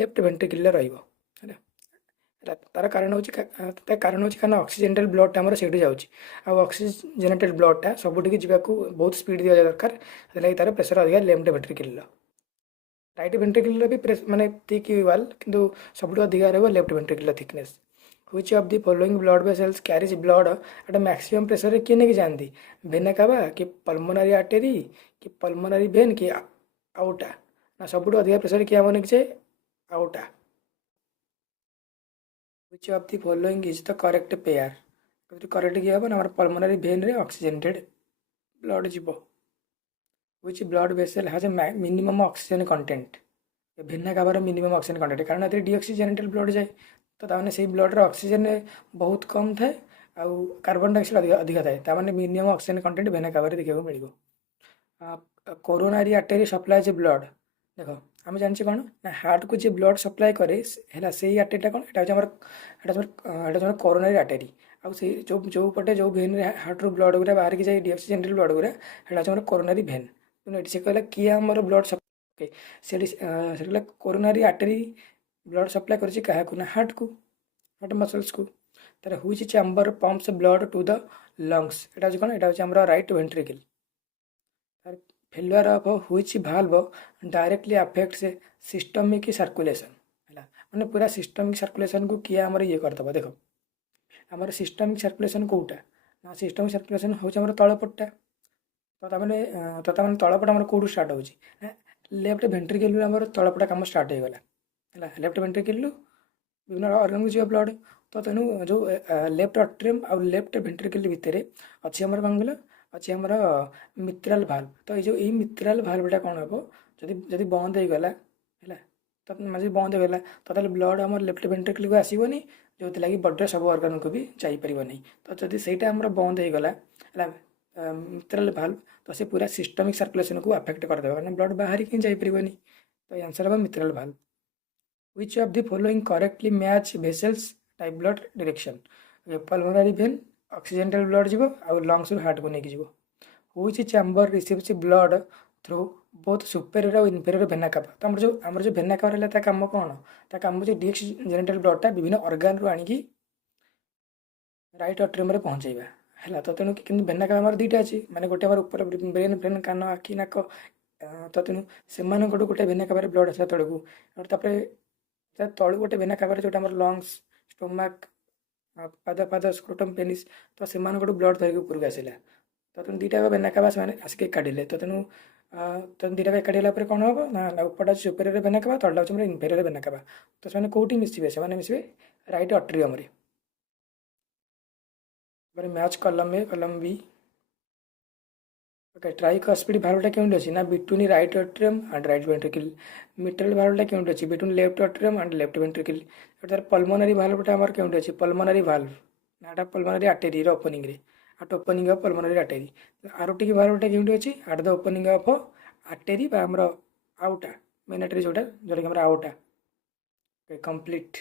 ଲେଫ୍ଟ ଭେଣ୍ଟ୍ରିକିଲ୍ରେ ରହିବ ହେଲା ତାର କାରଣ ହେଉଛି କାରଣ ଅକ୍ସିଜେଣ୍ଟାଲ୍ ବ୍ଲଡ଼୍ଟା ଆମର ସେଇଠୁ ଯାଉଛି ଆଉ ଅକ୍ସିଜେନେଟେଡ୍ ବ୍ଲଡ଼୍ଟା ସବୁଠିକି ଯିବାକୁ ବହୁତ ସ୍ପିଡ୍ ଦିଆ ଦରକାର ସେଥିଲାଗି ତାର ପ୍ରେସର ଅଧିକା ଲେଫ୍ଟ ଭେଣ୍ଟ୍ରିକିଲ୍ର ରାଇଟ୍ ଭେଣ୍ଟ୍ରିକିଲ୍ର ବି ମାନେ ଥିକ୍ ୱାଲ୍ କିନ୍ତୁ ସବୁଠୁ ଅଧିକା ରହିବ ଲେଫ୍ଟ ଭେଣ୍ଟ୍ରିକିଲ୍ର thickness. Which of the following blood vessels carries blood ଏଟା ମ୍ୟାକ୍ସିମମ୍ ପ୍ରେସରରେ କିଏ ନେଇକି ଯାଆନ୍ତି ଭେନା କାଭା କି ପଲ୍ମୋନାରୀ ଆର୍ଟେରୀ କି ପଲ୍ମୋନାରୀ ଭେନ୍ କି ଆଉଟା ନା ସବୁଠୁ ଅଧିକା ପ୍ରେସର କିଏ ଆମର ନେଇକି ଯାଏ ଆଉଟା। which of the following is the correct pair correct किए हम आम पल्मोनारी भेन रे ऑक्सीजनेटेड ब्लड जीव which blood vessel has a minimum oxygen content भिन्न काबार मिनिमम ऑक्सीजन कंटेंट कारण ये डीऑक्सीजनेटेड ब्लड जाए तो ताने से ब्लड ऑक्सीजन बहुत कम थाए आउ कार्बन डाइऑक्साइड अधिक अधिक थाए ताने मिनिमम ऑक्सीजन कंटेंट भिन्न काबार देखा मिल कोरोनारी आर्टेरी सप्लाय ब्लड देख आम जाने कौन ना हार्ट को जी ब्लड सप्लाय करे है से आर्टेरीटा कौन यहाँ कोरोनारी आर्टेरी आउ से जो पटे जो भेन हार्ट रू ब्लड गुरा बाहर की जाए डीऑक्सीजनेटेड ब्लड गुरा है कोरोनारी भेन से कहला किए आमर ब्लड सप्लाय से कोरोनारी आर्टेरी ब्लड सप्लाय कर हार्ट को हार्ट मसल्स को तार हुई chamber pumps blood to the lungs यहाँ कौन यहाँ राइट वेंट्रिकल फेलुआर ऑफ हुई valve directly affects systemic circulation है मैंने पूरा सिस्टमिक सर्कुलेशन को किए आमर ये करदे देख आमर सिस्टमिक सर्कुलेशन कौटा ना सिस्टमिक सर्कुलेशन हूँ आम तलपटा तो मैंने तलपट आम कौटू स्टार्ट हो लेफ्ट भेंट्रिकल आम तलपटा कम स्टार्ट हो गला लेफ्ट भेंट्रिकल विभिन्न अर्गान को जी ब्लड तो तेणु जो लेफ्ट अट्रियम आ लेफ्ट भेंट्रिकल भितर अच्छी आम कौन कहल अच्छी आमर मित्राल भाल्व तो ये मित्राल भाल्वटा कौन हम जदि बंद हो गला है तो मझे बंद हो गला तो ब्लड आम लेफ्ट भेंट्रिकल को आसबनी जो लगी बॉडी सब अर्गान को भी जापर नहीं तो जब सहीटा आम बंद हो गला है मित्राल भाल्व तो से पूरा सिस्टमिक सर्कुलेशन को अफेक्ट करदे कारण ब्लड बाहर कहीं जापर नहीं तो आंसर हम mitral valve. Which of the following correctly match vessels type blood direction pulmonary vein oxygenated blood जीव आउ लंग्स रू हार्ट को लेकिन जीव which chamber receives blood through both superior और इनफेरियर भेना कावा तो आमर जो भेना कावा रहा काम कौन ता काम हो डीऑक्सीजनेटल ब्लडटा विभिन्न अर्गान रू आणिकी राइट अट्रियम रे पहुँचेगा है तो तेणु कि भेना कावा दुईटा अच्छी माने गोटे ऊपर ब्रेन ब्रेन कान आखि नाक तो तेणु से गोटे भेना कावा ब्लड आसा तड़कू तलू गोटे भेना कावा जो लंग्स स्टोमाक पाद पाद स्क्रोटम पेनिस तो से ब्लड धरिक ऊपर को आसला तो तेणु दुईटा भेना कावा से आसिक काटिले तो तेणु दुईटा एकाठी होला कौन हम ना उपरटा सुपेरियर भेना कावा तलटा हूँ इनफेरियर भेना कावा तो से कौटी मिसबे से मिसबे राइट अट्रियम मैच कलम ए कलम बी ओके ट्राइकस्पिड भाल्वटा क्यों अच्छी ना between right atrium and right ventricle mitral भाल्वटा क्यों अच्छी between left atrium and left ventricle तार पल्मोनारी भाल्वटा आमर क्यों अच्छी पल्मोनारी भाल्व ना पल्मोनारी आर्टेरी ओपनिंग रे आट ओपनिंग ऑफ पल्मोनारी आर्टेरी आरोटिक भाल्वटा क्यों अच्छी at the opening of artery आमर आउटा मेन आर्टेरी जोटा जोटा कि आउटा कंप्लीट।